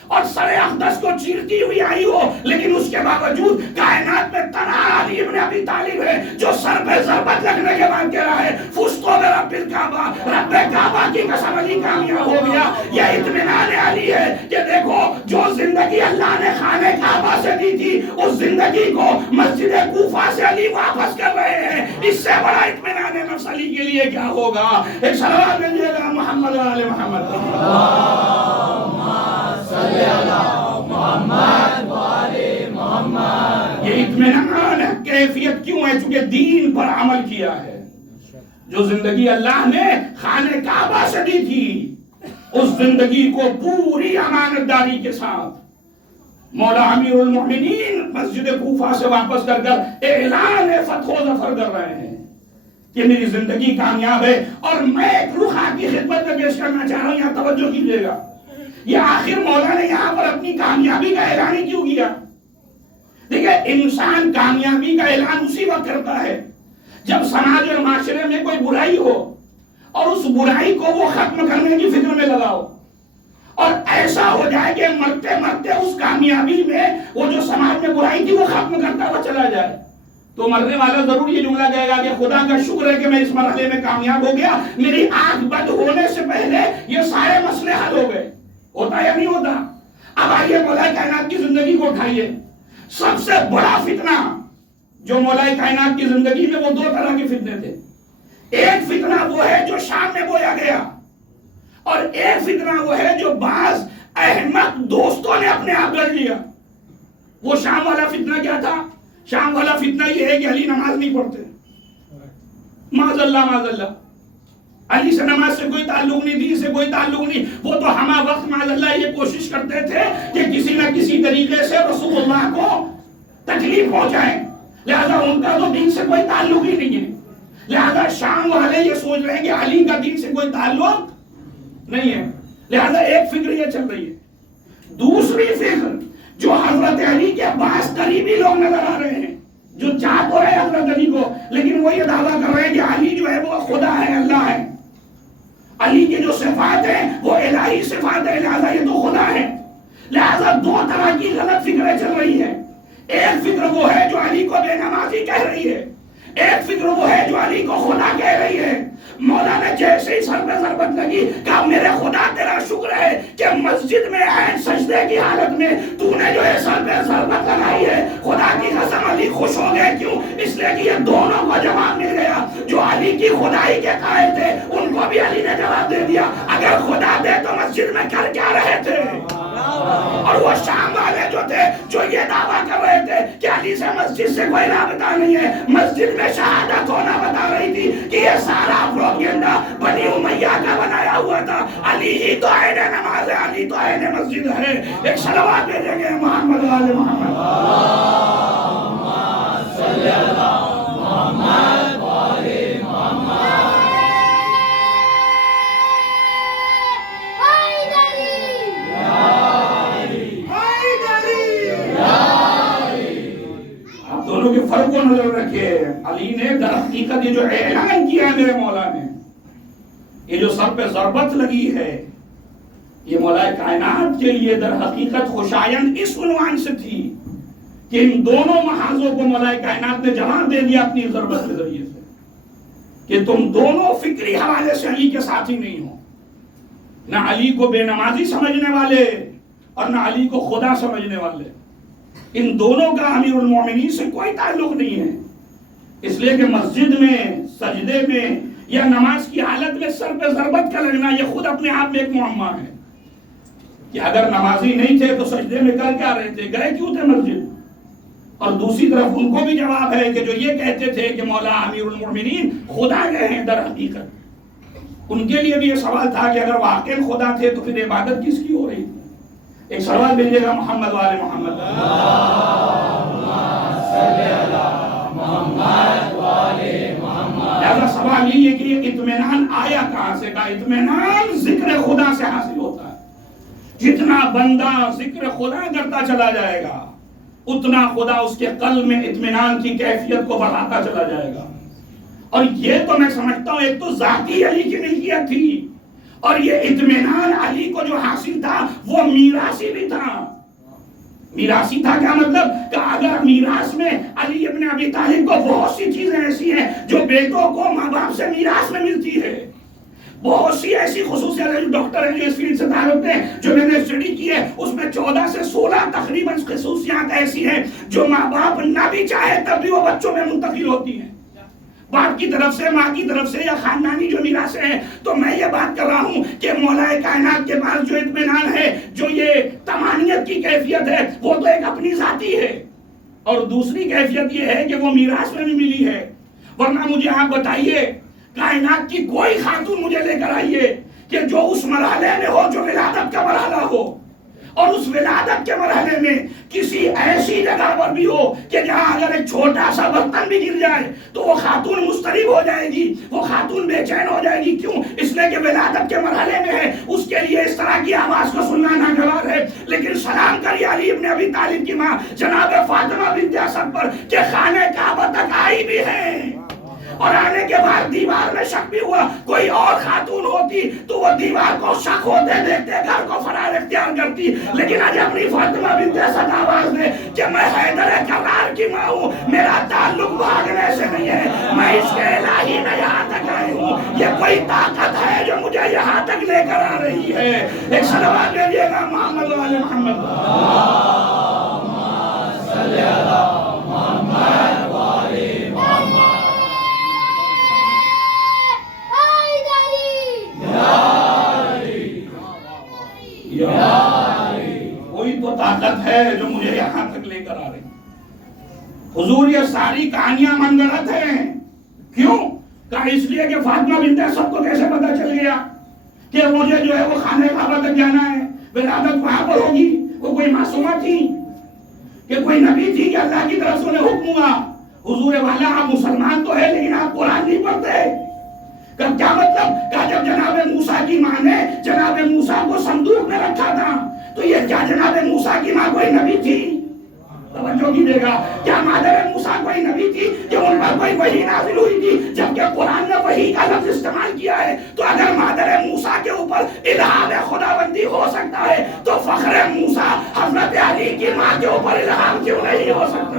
اور سر اقدس کو چیرتی ہوئی آئی ہو، لیکن اس کے باوجود کائنات میں تنہا علی ابن ابی طالب ہے جو سر پہ ضربت لگنے کے بعد کہہ رہا ہے، فزت برب الکعبہ، رب کعبہ کی قسم علی کامیاب ہو گیا۔ یہ اطمینان علی ہے کہ دیکھو جو زندگی اللہ نے خانہ کعبہ سے دی تھی، اس زندگی کو مسجد کوفہ سے علی واپس کر رہے ہیں۔ اس سے بڑا اطمینان نفس علی کے لیے کیا ہوگا؟ ایک صلوات دیجیے گا محمد و آل محمد۔ یہ اطمینان کیفیت کیوں ہے؟ چونکہ دین پر عمل کیا ہے۔ جو زندگی اللہ نے خانہ کعبہ سے دی تھی، اس زندگی کو پوری امانت داری کے ساتھ مولا امیر المؤمنین مسجد کوفہ سے واپس کر کر اعلان فتح و ظفر کر رہے ہیں کہ میری زندگی کامیاب ہے۔ اور میں ایک رخ آپ کی خدمت میں پیش کرنا چاہ رہا ہوں، یہاں توجہ کیجیے گا۔ یہ آخر مولا نے یہاں پر اپنی کامیابی کا اعلان کیوں کیا؟ دیکھیں، انسان کامیابی کا اعلان اسی وقت کرتا ہے جب سماج اور معاشرے میں کوئی برائی ہو اور اس برائی کو وہ ختم کرنے کی فکر میں لگاؤ، اور ایسا ہو جائے کہ مرتے مرتے اس کامیابی میں وہ جو سماج میں برائی تھی وہ ختم کرتا ہوا چلا جائے، تو مرنے والا ضرور یہ جملہ کہے گا کہ خدا کا شکر ہے کہ میں اس مرحلے میں کامیاب ہو گیا، میری آنکھ بند ہونے سے پہلے یہ سارے مسئلے حل ہو گئے۔ ہوتا یا نہیں ہوتا؟ اب آئیے مولا کائنات کی زندگی کو اٹھائیے۔ سب سے بڑا فتنہ جو مولا کائنات کی زندگی میں، وہ دو طرح کے فتنے تھے۔ ایک فتنہ وہ ہے جو شام میں بویا گیا، اور ایک فتنہ وہ ہے جو بعض احمق دوستوں نے اپنے آپ گڑھ لیا۔ وہ شام والا فتنہ کیا تھا؟ شام والا فتنہ یہ ہے کہ علی نماز نہیں پڑھتے، معاذ اللہ معاذ اللہ، علی سے نماز سے کوئی تعلق نہیں، دین سے کوئی تعلق نہیں، وہ تو ہمہ وقت معاذ اللہ یہ کوشش کرتے تھے کہ کسی نہ کسی طریقے سے رسول اللہ کو تکلیف پہنچائیں، لہذا ان کا تو دین سے کوئی تعلق ہی نہیں ہے، لہذا شام والے یہ سوچ رہے ہیں کہ علی کا دین سے کوئی تعلق نہیں ہے، لہذا ایک فکر یہ چل رہی ہے۔ دوسری فکر جو حضرت علی کے بعض قریبی لوگ نظر آ رہے ہیں، جو چاہ تو ہے حضرت علی کو، لیکن وہ یہ دعویٰ کر رہے ہیں کہ علی جو ہے وہ خدا ہے، اللہ ہے، علی کی جو صفات ہیں وہ الہی صفات ہے، لہذا یہ تو خدا ہے۔ لہذا دو طرح کی غلط فکریں چل رہی ہیں۔ ایک فکر وہ ہے جو علی کو بے نمازی کہہ رہی ہے، ایک فکر وہ ہے جو علی کو خدا کہہ رہی ہے۔ مولا نے جیسے ہی سر پہ ضربت لگی کہا میرے خدا تیرا شکر ہے کہ مسجد میں عین سجدے کی حالت میں تو نے جو ہے سر پہ ضربت لگائی ہے، خدا کی قسم علی خوش ہو گئے، کیوں؟ اس لیے کہ یہ دونوں کو جواب مل گیا۔ جو علی کی خدائی کے قائل تھے ان کو بھی علی نے جواب دے دیا، اگر خدا دے تو مسجد میں کر کیا رہے تھے؟ اور وہ شام والے جو تھے جو یہ دعویٰ کر رہے تھے کہ علی سے مسجد سے کوئی رابطہ نہیں ہے، مسجد میں شہادت ہونا بتا رہی تھی کہ یہ سارا پروپیگنڈا بنی امیہ کا بنایا ہوا تھا، علی ہی تو عین نماز ہے، علی تو عین مسجد ہے۔ ایک صلوات دے دیں گے محمد والے محمد، اللہم صلی علی محمد والے محمد۔ دونوں کے فرق کو نظر رکھے۔ علی نے در حقیقت یہ جو اعلان کیا ہے میرے مولا نے، یہ جو سر پہ ضربت لگی ہے، یہ مولا کائنات کے لیے در حقیقت خوشایند اس عنوان سے تھی کہ ان دونوں محاذوں کو مولا کائنات نے جواب دے دیا اپنی ضربت کے ذریعے سے کہ تم دونوں فکری حوالے سے علی کے ساتھی نہیں ہو، نہ علی کو بے نمازی سمجھنے والے اور نہ علی کو خدا سمجھنے والے، ان دونوں کا امیر المومنین سے کوئی تعلق نہیں ہے۔ اس لیے کہ مسجد میں، سجدے میں یا نماز کی حالت میں سر پہ ضربت کا لگنا یہ خود اپنے آپ میں ایک معمہ ہے کہ اگر نمازی نہیں تھے تو سجدے میں کر کیا رہے تھے، گئے کیوں تھے مسجد؟ اور دوسری طرف ان کو بھی جواب ہے کہ جو یہ کہتے تھے کہ مولا امیر المومنین خدا گئے ہیں، در حقیقت ان کے لیے بھی یہ سوال تھا کہ اگر واقعی خدا تھے تو پھر عبادت کس کی ہو رہی تھی؟ ایک سوال بھیجیے گا محمد والے محمد، اللہم صلی علی محمد والے محمد۔ لہذا سوال یہ ہے کہ یہ اطمینان آیا کہاں سے؟ کا اطمینان ذکر خدا سے حاصل ہوتا ہے۔ جتنا بندہ ذکر خدا کرتا چلا جائے گا اتنا خدا اس کے قلب میں اطمینان کی کیفیت کو بڑھاتا چلا جائے گا۔ اور یہ تو میں سمجھتا ہوں ایک تو ذاتی علی کی ملکیت تھی، اور یہ اطمینان علی کو جو حاصل تھا وہ میراثی بھی تھا۔ میراثی تھا کیا مطلب؟ کہ اگر میراث میں علی ابن ابی طالب کو بہت سی چیزیں ایسی ہیں جو بیٹوں کو ماں باپ سے میراث میں ملتی ہے، بہت سی ایسی خصوصیات ہیں، ڈاکٹر ہیں جو اس فیلڈ سے تعلق ہیں، جو میں نے اسٹڈی کی ہے، اس میں 14 سے 16 تقریباً خصوصیات ایسی ہیں جو ماں باپ نہ بھی چاہے تب بھی وہ بچوں میں منتقل ہوتی ہیں، باپ کی طرف سے، ماں کی طرف سے، یا خاندانی جو میراث ہے۔ تو میں یہ بات کر رہا ہوں کہ مولا کائنات کے پاس جو اطمینان ہے، جو یہ تمانیت کی کیفیت ہے، وہ تو ایک اپنی ذاتی ہے، اور دوسری کیفیت یہ ہے کہ وہ میراث میں بھی ملی ہے۔ ورنہ مجھے آپ بتائیے کائنات کی کوئی خاتون مجھے لے کر آئیے کہ جو اس مرحلے میں ہو جو ولادت کا مرحلہ ہو، اور اس ولادت کے مرحلے میں کسی ایسی جگہ پر بھی ہو کہ جہاں اگر ایک چھوٹا سا برتن بھی گر جائے تو وہ خاتون مضطرب ہو جائے گی، وہ خاتون بے چین ہو جائے گی۔ کیوں؟ اس لیے کہ ولادت کے مرحلے میں ہے، اس کے لیے اس طرح کی آواز کو سننا ناگوار ہے۔ لیکن سلام کریے علی ابن ابی طالب کی ماں جناب فاطمہ بنت اسد پر کہ خانہ کعبہ تک آئی بھی ہیں، اور آنے کے بعد دیوار میں شک بھی ہوا کوئی اور خاتون ہوتی تو وہ دیوار کو شک ہوتے دیکھتے گھر کو فرار اختیار کرتی، لیکن آج اپنی فاطمہ بنت اسد آواز نے کہ میں حیدر کرار کی ماں ہوں، میرا تعلق بھاگنے سے نہیں ہے، میں اس کے الہی میں یہاں تک آئی ہوں، یہ کوئی طاقت ہے جو مجھے یہاں تک لے کر آ رہی ہے۔ ایک صلوات لیجیے گا محمد و آل محمد۔ صلی اللہ محمد و آل محمد۔ کوئی تو طاقت ہے جو مجھے یہاں تک لے کر آ رہی۔ حضور یہ ساری کہانیاں منگرت ہیں، کیوں؟ کہا اس لیے کہ فاطمہ بنت اسد کو کیسے پتا چل گیا کہ مجھے جو ہے وہ خانہ کعبہ تک جانا ہے، ولادت وہاں پر ہوگی؟ وہ کوئی معصومہ تھی کہ کوئی نبی تھی کہ اللہ کی طرف سے انہیں حکم ہوا حضور والا آپ مسلمان تو ہے لیکن آپ قرآن نہیں پڑھتے؟ کیا مطلب؟ کہا جب جناب موسیٰ کی ماں نے جناب موسیٰ کو صندوق میں رکھا تھا تو یہ کیا جناب موسیٰ کی ماں کوئی نبی تھی؟ توجہ کیجیے گا، کیا مادر موسیٰ کوئی نبی تھی کہ ان پر کوئی وحی نازل ہوئی تھی؟ جبکہ قرآن نے وحی کا لفظ استعمال کیا ہے، تو اگر مادر موسیٰ کے اوپر الہام خداوندی ہو سکتا ہے تو فخر موسیٰ حضرت علی کی ماں کے اوپر الہام کیوں نہیں ہو سکتا؟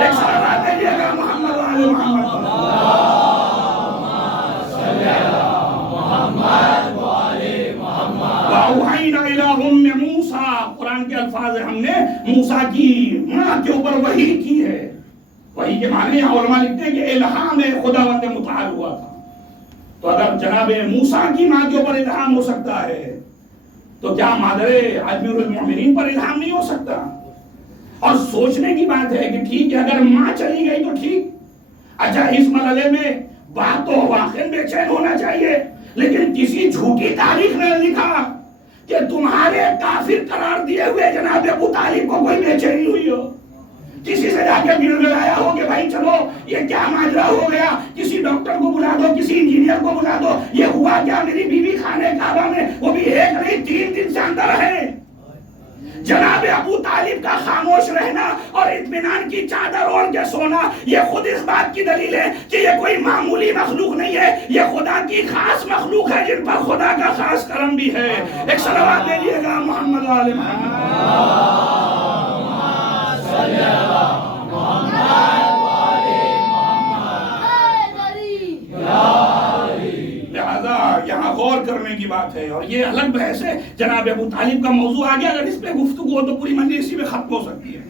ایک صلوات دیجیے گا محمد و آل محمد۔ وَأَوْحَيْنَا إِلَىٰ أُمِّ مُوسَىٰ، قرآن کے الفاظ ہم نے موسیٰ کی ماں کے اوپر وحی کی ہے۔ وحی کے معنی علماء لکھتے ہیں کہ الہام خداوند متعال ہوا تھا، تو اگر جناب موسیٰ کی ماں کے اوپر الہام ہو سکتا ہے تو کیا مادر امیر المومنین پر الہام نہیں ہو سکتا؟ اور سوچنے کی بات ہے کہ ٹھیک ہے اگر ماں چلی گئی تو ٹھیک، اچھا اس مرحلے میں باپ تو واقعی بے چین ہونا چاہیے، لیکن کسی جھوٹی تاریخ نے لکھا کہ تمہارے کافر قرار دیے ہوئے جناب ابو طالب کو کوئی بے چینی ہوئی ہو، کسی سے جا کے مل گیا ہو کہ بھائی چلو یہ کیا ماجرا ہو گیا، کسی ڈاکٹر کو بلا دو، کسی انجینئر کو بلا دو، یہ ہوا کیا میری بیوی خانے کعبہ میں وہ بھی ایک نہیں 3 دن سے اندر ہے۔ جناب ابو طالب کا خاموش رہنا اور اطمینان کی چادر اوڑھ کے سونا یہ خود اس بات کی دلیل ہے کہ یہ کوئی معمولی مخلوق نہیں ہے، یہ خدا کی خاص مخلوق ہے جن پر خدا کا خاص کرم بھی ہے۔ ایک صلوات دیجیے گا محمد و آل محمد۔ صلی اللہ محمد و آل محمد۔ لہذا یہاں غور کرنے کی بات ہے، اور یہ الگ بحث ہے، جناب ابو طالب کا موضوع آ گیا، اگر اس پہ گفتگو ہو تو پوری مجلس اسی میں ختم ہو سکتی ہے،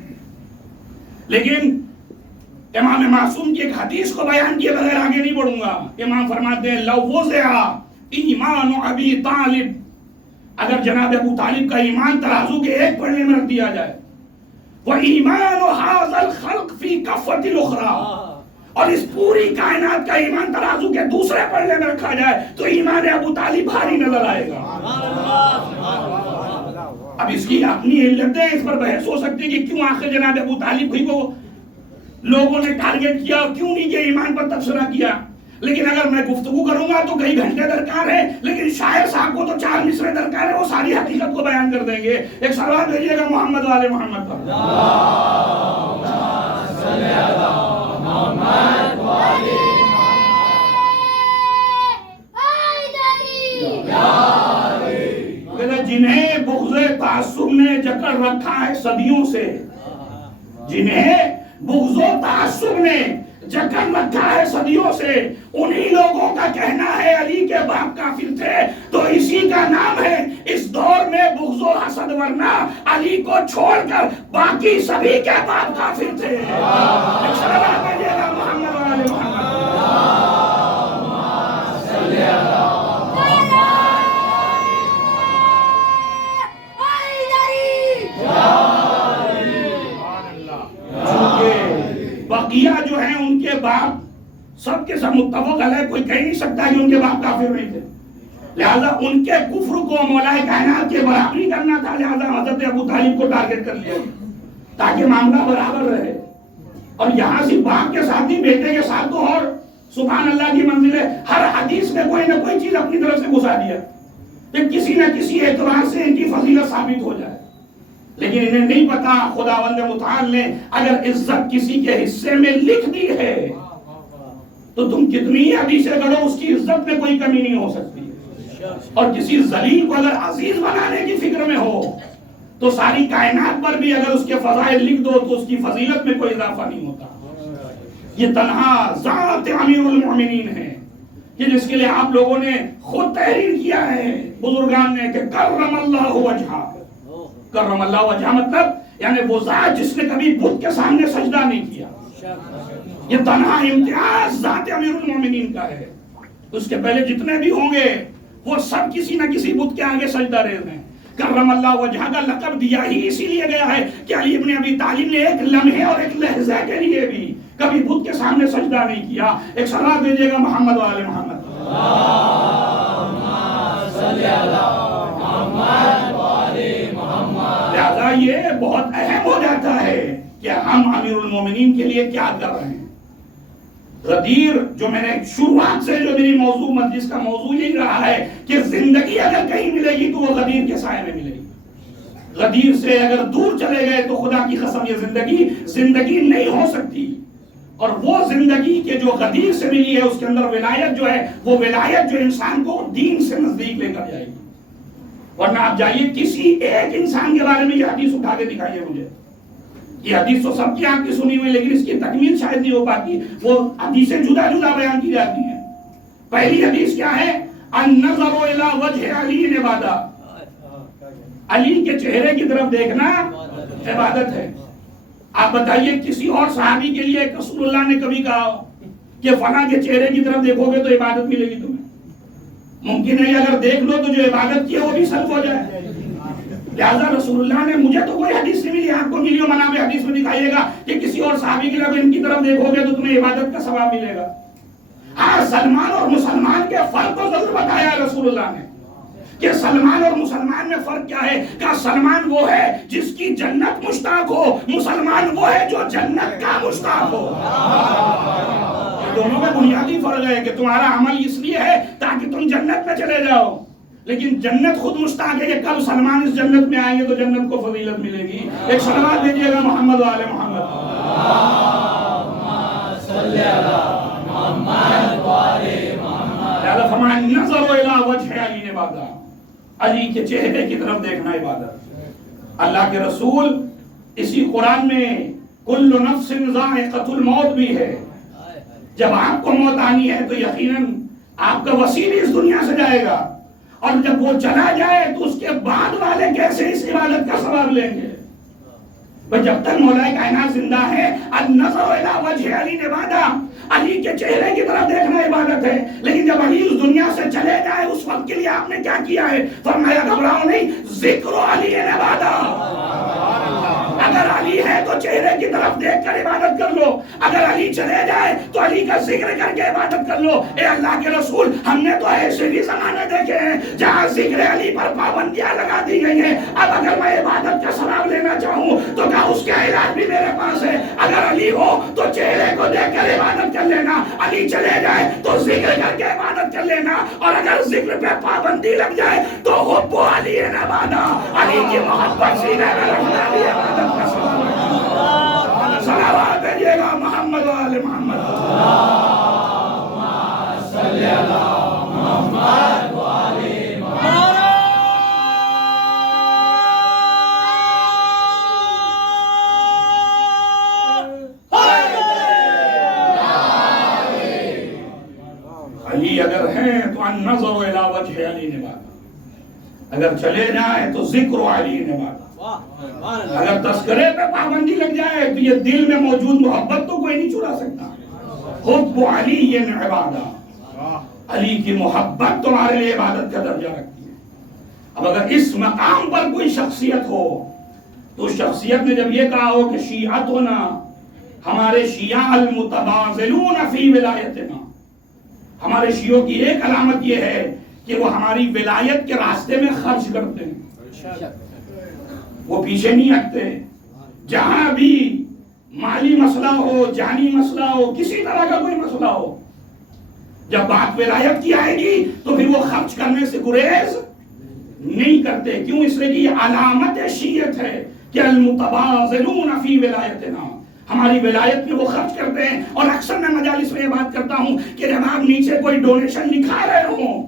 لیکن امام معصوم کی ایک حدیث کو بیان کیے بغیر آگے نہیں بڑھوں گا۔ امام فرماتے ہیں لو وضع ایمان ابی طالب، اگر جناب ابو طالب کا ایمان ترازو کے ایک پڑھنے میں رکھ دیا جائے، وَإِيمَانُ هَذَا الْخَلْقِ فِي كَفَّةِ الْأُخْرَى، اور اس پوری کائنات کا ایمان ترازو کے دوسرے پڑھنے میں رکھا جائے تو ایمان ابو طالب بھاری نظر آئے گا۔ اب اس کی اپنی علتیں اس پر بحث ہو سکتی ہے کہ کیوں آخر جناب ابو طالب ہی کو لوگوں نے ٹارگٹ کیا اور کیوں نہیں یہ ایمان پر تبصرہ کیا، لیکن اگر میں گفتگو کروں گا تو کئی گھنٹے درکار ہیں، لیکن شاعر صاحب کو تو 4 مصرے درکار ہے، وہ ساری حقیقت کو بیان کر دیں گے۔ ایک صلوات بھیجیے گا محمد و آل محمد پر۔ صلی اللہ محمد و آل محمد۔ جنہیں بغض تعصب نے جکڑ رکھا ہے صدیوں سے، جنہیں بغض و تعصب نے جکڑ رکھا ہے صدیوں سے، انہی لوگوں کا کہنا ہے علی کے باپ کافر تھے، تو اسی کا نام ہے اس دور میں بغض و حسد، ورنہ علی کو چھوڑ کر باقی سبھی کے باپ کافر تھے۔ صلوات دیجیے گا محمد و آل محمد۔ صلی اللہ بقیہ جو ہیں ان کے باپ سب کے سب متفق علیہ، کوئی کہہ نہیں سکتا کہ ان کے باپ کافر نہیں تھے، لہذا ان کے کفر کو مولا کائنات کے برابری کرنا تھا، لہذا حضرت ابو طالب کو ٹارگٹ کر لیا تاکہ معاملہ برابر رہے۔ اور یہاں سے باپ کے ساتھ ہی بیٹے کے ساتھ تو اور سبحان اللہ کی منزل ہے، ہر حدیث میں کوئی نہ کوئی چیز اپنی طرف سے گھسا دیا کہ کسی نہ کسی اعتبار سے ان کی فضیلت ثابت ہو جائے، لیکن انہیں نہیں پتا خداوند متعال نے اگر عزت کسی کے حصے میں لکھ دی ہے تو تم کتنی ہی حدیثیں گڑھو اس کی عزت میں کوئی کمی نہیں ہو سکتی. اور کسی ذلیل کو اگر عزیز بنانے کی فکر میں ہو تو ساری کائنات پر بھی اگر اس کے فضائل لکھ دو تو اس کی فضیلت میں کوئی اضافہ نہیں ہوتا. یہ تنہا ذات امیر المومنین ہے کہ جس کے لیے آپ لوگوں نے خود تحریر کیا ہے بزرگان نے کہ کرم اللہ وجہہ. کرم اللہ وجہہ مطلب یعنی وہ ذات جس نے کبھی بت کے سامنے سجدہ نہیں کیا. یہ تنہا امتیاز ذات امیر المومنین کا ہے. اس کے پہلے جتنے بھی ہوں گے وہ سب کسی نہ کسی بت کے آگے سجدہ ریز ہیں. کرم اللہ وجہہ کا لقب دیا ہی اسی لیے گیا ہے کہ علی ابن ابی طالب نے ایک لمحے اور ایک لحظے کے لیے بھی کبھی بت کے سامنے سجدہ نہیں کیا. ایک صلاۃ دیجیے گا محمد و آل محمد. لہذا یہ بہت اہم ہو جاتا ہے کہ ہم امیر المومنین کے لیے کیا کر رہے ہیں. غدیر جو میں نے شروعات سے جو میری موضوع مجلس کا موضوع یہی رہا ہے کہ زندگی اگر کہیں ملے گی تو وہ غدیر کے سائے میں ملے گی. غدیر سے اگر دور چلے گئے تو خدا کی قسم یہ زندگی نہیں ہو سکتی. اور وہ زندگی کے جو غدیر سے ملی ہے اس کے اندر ولایت جو ہے وہ ولایت جو انسان کو دین سے نزدیک لے کر جائے گی. ورنہ آپ جائیے کسی ایک انسان کے بارے میں یہ حدیث اٹھا کے دکھائیے مجھے. یہ حدیث تو سب کی آپ کی سنی ہوئی لیکن اس کی تکمیل شاید نہیں ہو پاتی. وہ حدیثیں جدا جدا بیان کی جاتی ہیں. پہلی حدیث کیا ہے؟ النظر الی وجہ علی عبادہ. علی کے چہرے کی طرف دیکھنا عبادت ہے. آپ بتائیے کسی اور صحابی کے لیے رسول اللہ نے کبھی کہا کہ فلاں کے چہرے کی طرف دیکھو گے تو عبادت ملے گی تمہیں؟ ممکن ہے اگر دیکھ لو تو جو عبادت کی ہے وہ بھی سلب ہو جائے. لہذا رسول اللہ نے مجھے تو کوئی حدیث نہیں ملی, آپ کو ملی ہو منابع حدیث میں دکھائیے گا کہ کسی اور صحابی کی طرف ان کی طرف دیکھو گے تو تمہیں عبادت کا ثواب ملے گا. ہاں سلمان اور مسلمان کے فرق کو ضرور بتایا رسول اللہ نے کہ سلمان اور مسلمان میں فرق کیا ہے. کہ سلمان وہ ہے جس کی جنت مشتاق ہو, مسلمان وہ ہے جو جنت کا مشتاق ہو. دونوں میں بنیادی فرق ہے کہ تمہارا عمل اس لیے ہے تاکہ تم جنت میں چلے جاؤ, لیکن جنت خود مشتاق ہے کہ کب سلمان اس جنت میں آئیں گے تو جنت کو فضیلت ملے گی. ایک صلوات دیجیے گا محمد و آل محمد. لہذا فرمایا نظر الی وجہ علی عبادہ. علی کے چہرے کی طرف دیکھنا عبادت. اللہ کے رسول اسی قرآن میں کل نفس ذائقۃ الموت بھی ہے. جب آپ کو موت آنی ہے تو یقیناً آپ کا وسیع بھی اس دنیا سے جائے گا, اور جب وہ چلا جائے تو اس کے بعد والے کیسے اس عبادت کا ثواب لیں گے. جب تک مولا کائنات زندہ ہے النظر الی وجہ علی عبادہ, علی کے چہرے کی طرف دیکھنا عبادت ہے. لیکن جب علی اس دنیا سے چلے جائے اس وقت کے لیے آپ نے کیا کیا ہے؟ فرمایا گھبراؤ نہیں, ذکر علی عبادہ. اگر علی ہے تو چہرے کی طرف دیکھ کر عبادت کر لو, اگر علی چلے جائے تو علی کا ذکر کر کے عبادت کر لو. اے اللہ کے رسول, ہم نے تو ایسے بھی زمانے دیکھے ہیں جہاں ذکر علی پر پابندیاں لگا دی گئی ہیں. اب اگر میں عبادت کا ثواب لینا چاہوں تو کیا اس کا علاج بھی میرے پاس ہے. اگر علی ہو تو چہرے کو دیکھ کر عبادت کر لینا, علی چلے جائے تو ذکر کر کے عبادت کر لینا, اور اگر ذکر پہ پابندی لگ جائے تو حب علی عبادہ, علی کی محبت سینے میں رکھنا بھی عبادت. صلوات دیجیے گا محمد و آل محمد. صلی اللہ محمد و آل محمد. علی اگر ہیں تو النظر الی وجہ علی عبادہ, اگر چلے جائیں تو ذکر علی عبادہ. اگر تذکرے پہ پابندی لگ جائے تو یہ دل میں موجود محبت تو کوئی نہیں چرا سکتا. حب علی عبادہ, علی کی محبت تمہارے لیے عبادت کا درجہ رکھتی ہے. اب اگر اس مقام پر کوئی شخصیت ہو تو اس شخصیت نے جب یہ کہا ہو کہ شیعتنا, ہمارے شیعہ المتبازلون فی ولایتنا, ہمارے شیعوں کی ایک علامت یہ ہے کہ وہ ہماری ولایت کے راستے میں خرچ کرتے ہیں, وہ پیچھے نہیں ہٹتے. جہاں بھی مالی مسئلہ ہو, جانی مسئلہ ہو, کسی طرح کا کوئی مسئلہ ہو, جب بات ولایت کی آئے گی تو پھر وہ خرچ کرنے سے گریز نہیں کرتے. کیوں؟ اس لیے کہ یہ علامت شیعت ہے کہ المتبازلون فی ولایتنا, ہماری ولایت میں وہ خرچ کرتے ہیں. اور اکثر میں مجالس میں یہ بات کرتا ہوں کہ جب آپ نیچے کوئی ڈونیشن لکھا رہے ہوں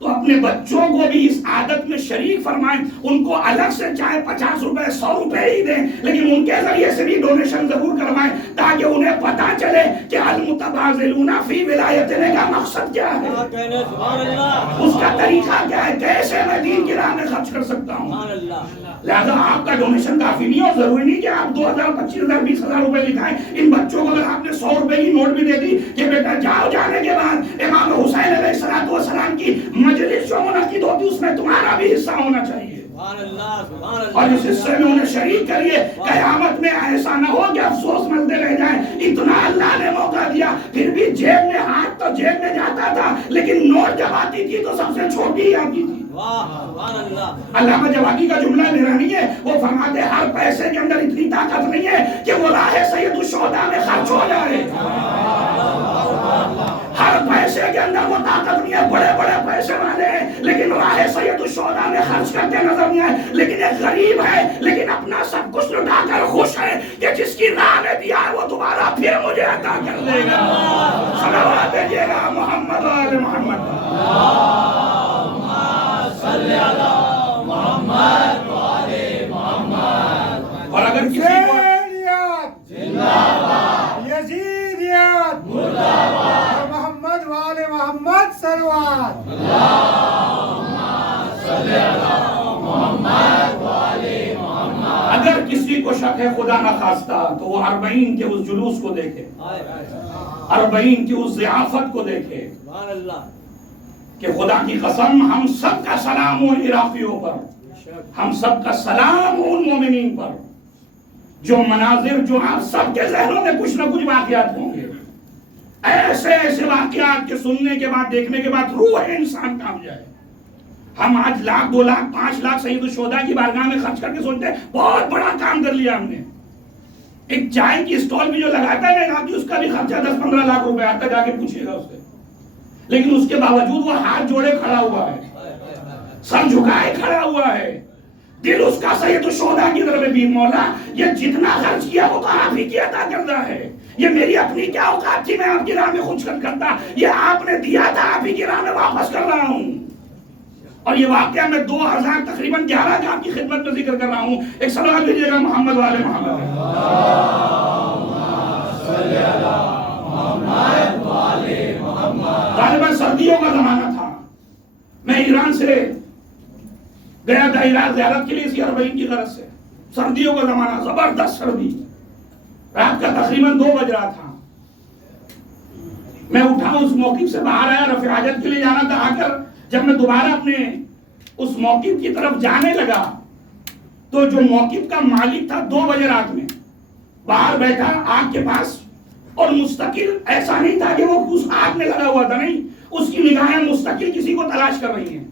تو اپنے بچوں کو بھی اس عادت میں شریک فرمائیں. ان کو الگ سے چاہے 50 روپے 100 روپے ہی دیں لیکن ان کے ذریعے سے بھی ڈونیشن ضرور کروائیں تاکہ انہیں پتا چلے کہ المتبازلون فی ولایتنا کا مقصد کیا ہے, اس کا طریقہ کیا ہے, کیسے میں دین کی راہ میں خرچ کر سکتا ہوں. لہذا آپ کا ڈونیشن کافی نہیں اور ضروری نہیں کہ آپ 2000 25,000 20,000 روپے لکھائیں. ان بچوں کو اگر آپ نے 100 روپے کی نوٹ بھی دے دی کہ بیٹا جاؤ, جانے کے بعد امام حسین علیہ السلام کی مجلس جو منعقد ہوتی اس میں تمہارا بھی حصہ ہونا چاہیے اور اس حصے میں انہیں شریک کریے. قیامت میں ایسا نہ ہو کہ افسوس ملتے رہ جائیں, اتنا اللہ نے موقع دیا پھر بھی جیب میں ہاتھ تو جیب میں جاتا تھا لیکن نوٹ جب آتی تھی تو سب سے چھوٹی ہی آتی تھی. علامہ جوادی کا جملہ میرا نہیں ہے, وہ فرماتے ہر پیسے کے اندر اتنی طاقت نہیں ہے کہ وہ راہ سید الشہداء میں خرچ ہو جائے. ہر پیسے کے اندر وہ طاقت نہیں ہے, بڑے بڑے پیسے والے ہیں لیکن راہ سید الشہداء میں خرچ کرتے نظر نہیں آئے. لیکن ایک غریب ہے لیکن اپنا سب کچھ لٹا کر خوش ہے کہ جس کی راہ میں دیا ہے وہ دوبارہ پھر مجھے عطا کر دے گا. صلوات دیجیے گا محمد و آل محمد. صلی اللہ محمد و آل محمد. اور اگر کسی کو یزیدیت مردہ باد, محمد و آل محمد صلوات. اگر کسی کو شک ہے خدا نہ خواستہ تو وہ 40 کے اس جلوس کو دیکھے, 40 کی اس ضیافت کو دیکھے کہ خدا کی قسم ہم سب کا سلام ان عراقیوں پر, ہم سب کا سلام ان مومنین پر. جو مناظر جو آپ سب کے ذہنوں میں کچھ نہ کچھ واقعات ہوں گے, ایسے ایسے واقعات کے سننے کے بعد دیکھنے کے بعد روح انسان کام جائے. ہم آج 1 لاکھ 2 لاکھ 5 لاکھ سید الشہداء کی بارگاہ میں خرچ کر کے سوچتے ہیں بہت بڑا کام کر لیا ہم نے. ایک چائے کی اسٹال بھی جو لگاتا ہے نا اس کا بھی خرچہ 10-15 لاکھ روپے آتا ہے, جا کے پوچھئے گا اس سے. لیکن اس کے باوجود وہ ہاتھ جوڑے کھڑا ہوا ہے, سر جھکائے کھڑا ہوا ہے, دل اس کا سید الشہداء کی طرف بھی. مولا یہ جتنا خرچ کیا وہ تو آپ ہی کی عطا کردہ ہے, یہ میری اپنی کیا اوقات تھی میں آپ کی راہ میں خرچ کرتا, یہ آپ نے دیا تھا آپ ہی کی راہ میں واپس کر رہا ہوں. اور یہ واقعہ میں 2000 تقریباً 11 کا آپ کی خدمت میں ذکر کر رہا ہوں. ایک صلوات دیجیے گا محمد والے محمد. غالباً سردیوں کا زمانہ تھا, میں ایران سے گیا تھا عراق زیارت کے لیے اسی 40 کی غرض سے. سردیوں کا زمانہ, زبردست سردی, رات کا تقریباً 2 بج رہا تھا. میں اٹھا اس موقف سے باہر آیا, رفع حاجت کے لیے جانا تھا. آ کر جب میں دوبارہ اپنے اس موقف کی طرف جانے لگا تو جو موقف کا مالک تھا 2 بجے رات میں باہر بیٹھا آگ کے پاس, اور مستقل ایسا نہیں تھا کہ وہ اس آگ میں لگا ہوا تھا, نہیں, اس کی نگاہیں مستقل کسی کو تلاش کر رہی ہیں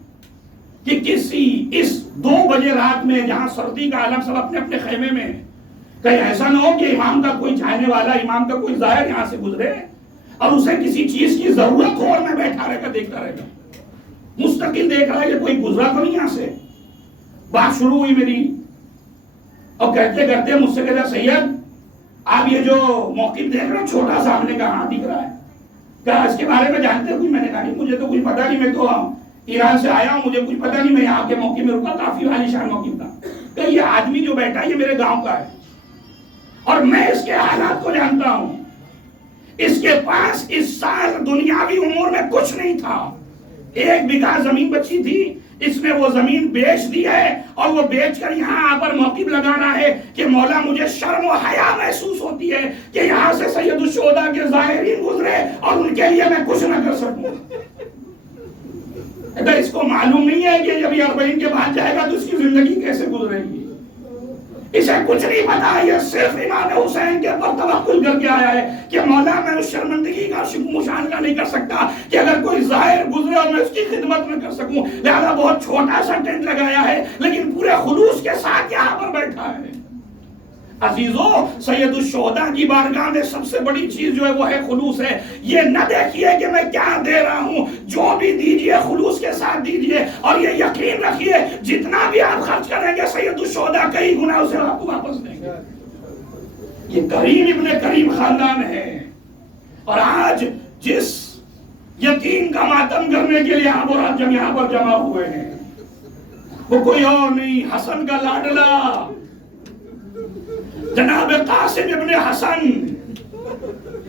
کہ کسی اس 2 بجے رات میں جہاں سردی کا عالم سب اپنے اپنے خیمے میں, کہیں ایسا نہ ہو کہ امام کا کوئی چاہنے والا, امام کا کوئی ظاہر یہاں سے گزرے اور اسے کسی چیز کی ضرورت ہو اور میں بیٹھا رہ کر دیکھتا رہ گا. مستقل دیکھ رہا ہے کہ کوئی گزرا تو نہیں یہاں سے. بات شروع ہوئی میری اور کہتے کرتے مجھ سے کہتا سید آپ یہ جو موقف دیکھ رہے ہیں چھوٹا سا ہم نے کہا دکھ رہا ہے, کہا اس کے بارے میں جانتے کچھ؟ میں نے کہا نہیں مجھے تو کچھ پتا نہیں, میں تو ایران سے آیا ہوں, مجھے کچھ پتا نہیں, میں یہاں کے موقع میں رکا, کافی عالیشان موقف تھا. کہ یہ آدمی جو بیٹھا ہے یہ میرے گاؤں کا ہے اور میں اس کے حالات کو جانتا ہوں. اس کے پاس اس سال دنیاوی امور میں کچھ نہیں تھا, 1 بیگھہ زمین بچی تھی, اس نے وہ زمین بیچ دی ہے اور وہ بیچ کر یہاں آ پر موقف لگانا ہے کہ مولا مجھے شرم و حیا محسوس ہوتی ہے کہ یہاں سے سید الشہداء کے ظاہرین گزرے اور ان کے لیے میں کچھ نہ کر سکوں. اگر اس کو معلوم نہیں ہے کہ جب یہ 40 کے بعد جائے گا تو اس کی زندگی کیسے گزرے گی, اسے کچھ نہیں پتا. یہ صرف امام حسین کے پر توکل کر کے آیا ہے کہ مولا میں اس شرمندگی کا مشاہدہ نہیں کر سکتا کہ اگر کوئی ظاہر گزرے اور میں اس کی خدمت نہ کر سکوں, لہذا بہت چھوٹا سا ٹینٹ لگایا ہے لیکن پورے خلوص کے ساتھ یہاں پر بیٹھا ہے. عزیزو, سید الشہداء کی بارگاہ میں سب سے بڑی چیز جو ہے وہ ہے خلوص ہے. یہ نہ دیکھیے کہ میں کیا دے رہا ہوں, جو بھی دیجئے خلوص کے ساتھ دیجئے اور یہ یقین رکھیے جتنا بھی آپ خرچ کریں گے سید الشہداء کئی گنا اسے آپ کو واپس دیں گے. یہ کریم ابن کریم خاندان ہے، اور آج جس یتیم کا ماتم کرنے کے لیے آپ اور آپ یہاں پر جمع ہوئے ہیں وہ کوئی اور نہیں، حسن کا لاڈلا جناب قاسم ابن حسن۔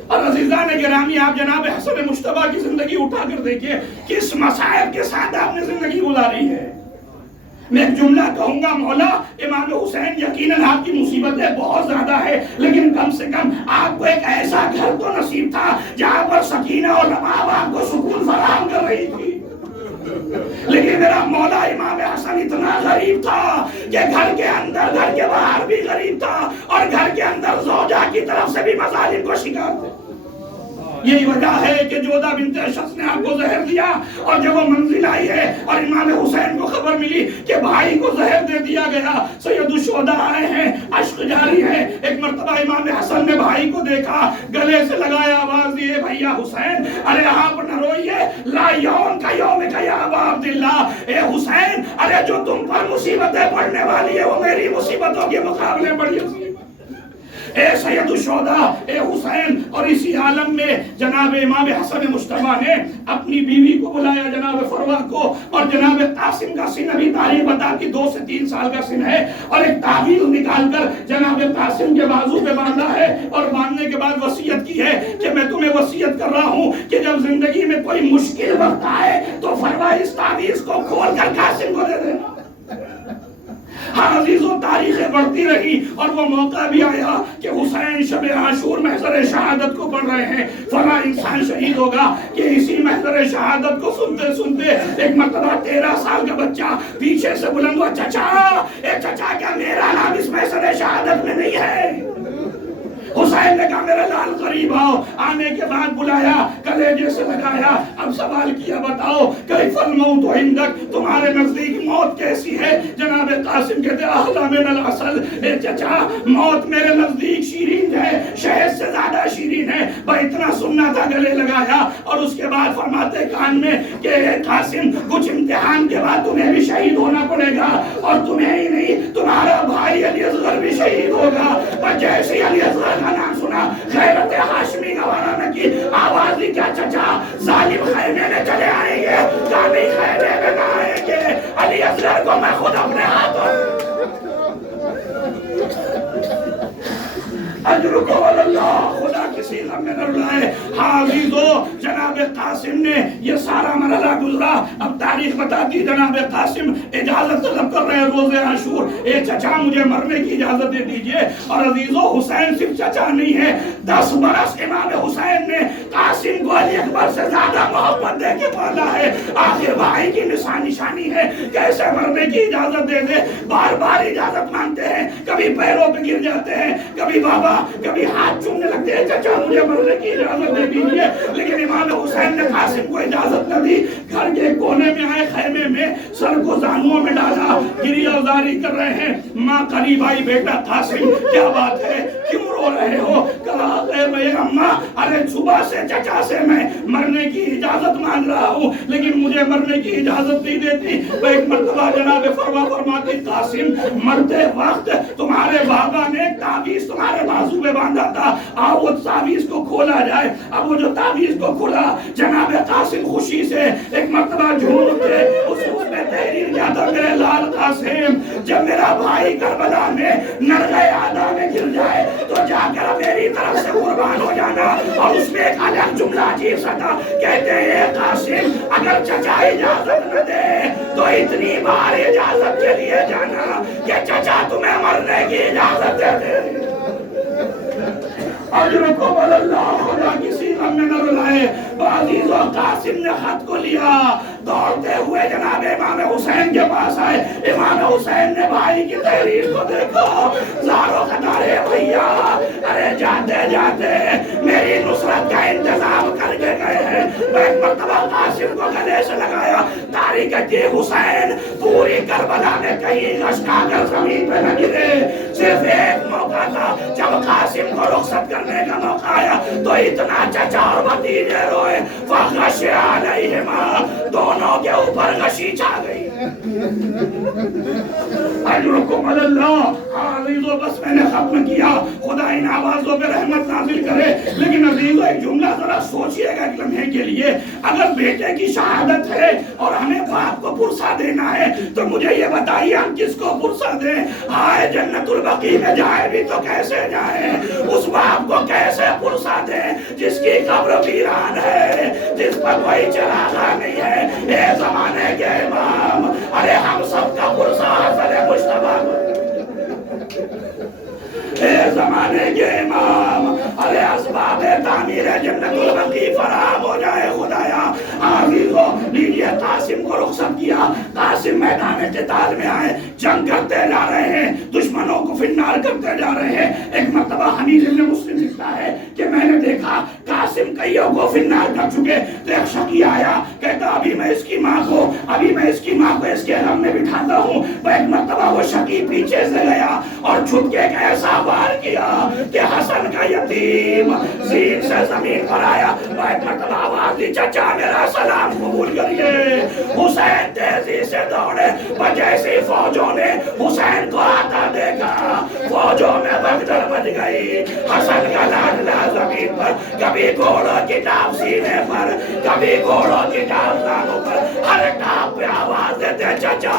اور عزیزان گرامی، آپ جناب حسن مجتبیٰ کی زندگی اٹھا کر دیکھیے، کس مسائل کے ساتھ آپ نے زندگی گزاری ہے۔ میں ایک جملہ کہوں گا، مولا امام حسین یقیناً آپ کی مصیبتیں بہت زیادہ ہے، لیکن کم سے کم آپ کو ایک ایسا گھر تو نصیب تھا جہاں پر سکینہ اور رحمت آپ کو سکون فراہم کر رہی تھی۔ لیکن میرا مولا امام حسن اتنا غریب تھا کہ گھر کے اندر گھر کے باہر بھی غریب تھا، اور گھر کے اندر زوجہ کی طرف سے بھی مظالم کو شکار تھے۔ یہی وجہ ہے کہ جودہ بنت شخص نے آپ کو زہر دیا، اور جب وہ منزل آئی ہے اور امام حسین کو خبر ملی کہ بھائی کو زہر دے دیا گیا، سید الشہداء آئے ہیں، اشک جاری ہے۔ ایک مرتبہ امام حسن نے بھائی کو دیکھا، گلے سے لگایا، آواز دیے، بھیا حسین، ارے آپ نہ روئیے، لا یوم کا یوم کا یا ابا عبداللہ، اے حسین، ارے جو تم پر مصیبتیں پڑنے والی ہے وہ میری مصیبتوں کے مقابلے بڑی مصیبت، اے سید الشہداء، اے حسین۔ اور اسی عالم میں جناب امام حسن مجتبیٰ نے اپنی بیوی کو بلایا، جناب فروا کو، اور جناب قاسم کا سن ابھی تاریخ بتا کہ 2 سے 3 سال کا سن ہے، اور ایک تعویذ نکال کر جناب قاسم کے بازو پہ باندھا ہے، اور باندھنے کے بعد وصیت کی ہے کہ میں تمہیں وصیت کر رہا ہوں کہ جب زندگی میں کوئی مشکل وقت آئے تو فروا اس تعویذ کو کھول کر قاسم کو دے دینا۔ ہاں عزیزوں، تاریخیں بڑھتی رہی، اور وہ موقع بھی آیا کہ حسین شب عاشور محضر شہادت کو پڑھ رہے ہیں۔ فلاں انسان شہید ہوگا کہ اسی محضر شہادت کو سنتے سنتے ایک مرتبہ 13 سال کا بچہ پیچھے سے بلند ہوا، چچا، اے چچا، کیا میرا نام اس محضر شہادت میں نہیں ہے؟ حسین نے کہا میرے لال قریب آؤ۔ آنے کے بعد بلایا، کلیجے سے لگایا، اب سوال کیا، بتاؤ کیف الموت عندک، تمہارے نزدیک موت کیسی ہے؟ جناب قاسم کہتے احلی من العسل، اے چچا، موت میرے نزدیک شیرین ہے، شہد سے زیادہ شیرین ہے۔ بھائی اتنا سننا تھا، گلے لگایا، اور اس کے بعد فرماتے کان میں کہ اے قاسم، کچھ امتحان کے بعد تمہیں بھی شہید ہونا پڑے گا، اور تمہیں ہی نہیں تمہارا بھائی علی اصغر بھی شہید ہوگا۔ اور جیسے علی اصغر کا نام سنا، غیرت ہاشمی گوارا نہ کی، آواز دی، کیا چچا ظالم خیمے میں چلے آئیں گے؟ کامی خیمے میں نہ آئیں گے، علی اصغر کو میں خود اپنے ہاتھوں اجرکم اللہ، خدا کسی غم میں نہ رلائے۔ ہاں عزیزو، جناب قاسم نے یہ سارا مرحلہ گزرا۔ اب تاریخ بتاتی جناب قاسم اجازت طلب کر رہے ہیں روز عاشور، اے چچا مجھے مرنے کی اجازت دے دیجئے۔ اور عزیزو، حسین صرف چچا نہیں ہے، 10 برس امام حسین نے قاسم کو علی اکبر سے زیادہ محبت دے کے پالا ہے۔ آخر بھائی کی نشانی ہے، کیسے مرنے کی اجازت دے دے، بار بار اجازت مانگتے ہیں، کبھی پیروں پہ گر جاتے ہیں، کبھی بابا، کبھی ہاتھ چومنے لگتے ہیں، چچا مجھے مرنے کی اجازت دے دیجئے۔ لیکن امام حسین نے قاسم کو اجازت نہ دی، گھر کے کونے میں آئے، خیمے میں سر کو زانوؤں میں ڈالا، گریہ زاری کر رہے ہیں۔ ماں قریب آئی، بیٹا قاسم کیا بات ہے، کیوں رو رہے ہو؟ کہا اے میرے اماں، ارے صبح سے چچا سے میں مرنے کی اجازت مانگ رہا ہوں، لیکن مجھے مرنے کی اجازت نہیں دیتی۔ وہ ایک مرتبہ جناب فرما فرماتی، قاسم مرتے وقت تمہارے بابا نے تعویذ تمہارے بازو میں باندھا تھا، آؤ وہ تعویذ کو کھولا جائے۔ اب وہ جو تعویذ کو کھولا، جناب قاسم خوشی سے ایک مرتبہ جھوم اٹھے، اس میں تحریر کیا تھا، میرے لال قاسم، جب میرا بھائی کربلا میں نرغہ آدھا میں گر جائے تو جا کر میری طرف سے قربان ہو جانا۔ اور اس میں ایک الگ جملہ عجیب سا تھا، کہتے ہیں قاسم اگر چچا اجازت نہ دے تو اتنی بار اجازت کے لیے جانا کہ چچا تمہیں مرنے کی اجازت دے دے۔ اجرکم اللہ، خدا کسی غم میں نہ رلائے۔ عزیزو، قاسم نے خط کو لیا، دوڑتے ہوئے جناب امام حسین کے پاس آئے۔ امام حسین نے بھائی کی تحریر کو دیکھا، زارو قطارے، بھیا ارے جاتے جاتے میری نصرت کا انتظام کر کے گئے ہیں۔ میں ایک مرتبہ قاسم کو گلے سے لگایا، تاریخ کی حسین پوری کربلا میں کہیں لشکا کر زمین پہ نہ گرے، صرف ایک موقع تھا جب جب قاسم کو رخصت کرنے کا موقع آیا تو اتنا چچا اور بھتیجے روئے، فغش علیہما، دونوں کے اوپر غشی چھا گئی۔ اجرکم علی اللہ۔ عزیزو بس میں نے ختم کیا، خدا ان آوازوں پہ رحمت نازل کرے۔ لیکن عزیزو ایک جملہ ذرا سوچئے گا ایک لمحے کے لیے، اگر بیٹے کی شہادت ہے اور ہمیں باپ کو پرسہ دینا ہے تو مجھے یہ بتائیے ہم کس کو پرسہ دیں؟ ہائے جنت البقیع میں جائے بھی تو کیسے جائیں؟ اس باپ کو کیسے پرسہ دیں جس کی قبر ویران ہے، جس پر کوئی چراغاں نہیں ہے؟ اے زمانے کے امام، ارے ہم سب کا پرسہ حسن مجتبیٰ کو، اے زمانے کے امام، ارے اسباب تعمیر جنت البقیع فراہم ہو جائے خدایا۔ عزیزو لیجئے قاسم کو رخصت کیا، قاسم میدان قتال میں آئے، جنگ کرتے جا رہے ہیں، دشمنوں کو فنار کرتے جا رہے ہیں۔ ایک مرتبہ حمید ابن مسلم لکھتا ہے کہ میں نے دیکھا قاسم کئیوں کو فنار کر چکے، تو ایک شقی آیا، کہتا ابھی میں اس کی ماں کو اس کے غم میں بٹھاتا ہوں۔ ایک مرتبہ وہ شقی پیچھے سے گیا اور چھپ کے ایک ایسا وار کیا کہ حسن کا یتیم زین سے زمین پر آیا۔ ایک مرتبہ آواز دی، چچا میرا سلام قبول کریے۔ حسین تیزی سے دوڑے، جیسے فوجوں نے حسین کو آتا دیکھا، فوجوں میں بھگدڑ مچ گئی۔ حسن کا لاڈلا زمین پر، کبھی گھوڑوں کی ٹاپ سینے پر، کبھی گھوڑوں کی ٹاپ دانوں پر، ہر ٹاپ پہ آواز دیتے، چچا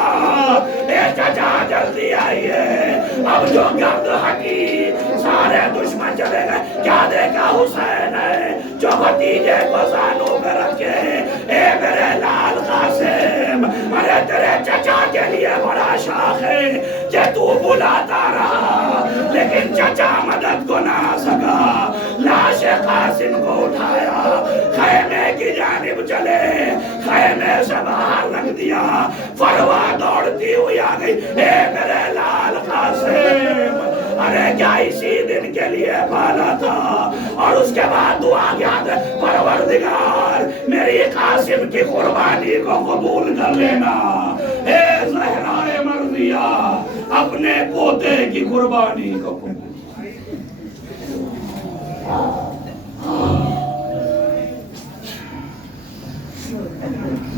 اے چچا جلدی آئیے۔ اب جو گرد ہٹی سارے دشمن چلے گئے، کیا دیکھا حسین ہے جو بھتیجے کو زانوں پہ رکھے۔ اے میرے لال قاسم، ارے تیرے چچا کے لیے بڑا شاخ ہے کہ تو بلاتا رہا لیکن چچا مدد کو نہ سکا۔ لاش قاسم کو اٹھایا، خیمے کی جانب چلے، خیمے سے باہر رکھ دیا، فروا دوڑتی ہوئی آ گئی، اے میرے لال قاسم، ارے کیا اسی دن کے لیے پالا تھا؟ اور اس کے بعد دعا کیا تھا، پروردگار میری قاسم کی قربانی کو قبول کر لینا۔ اے زہرائے مرضیہ، اپنے پوتے کی قربانی کو قبول۔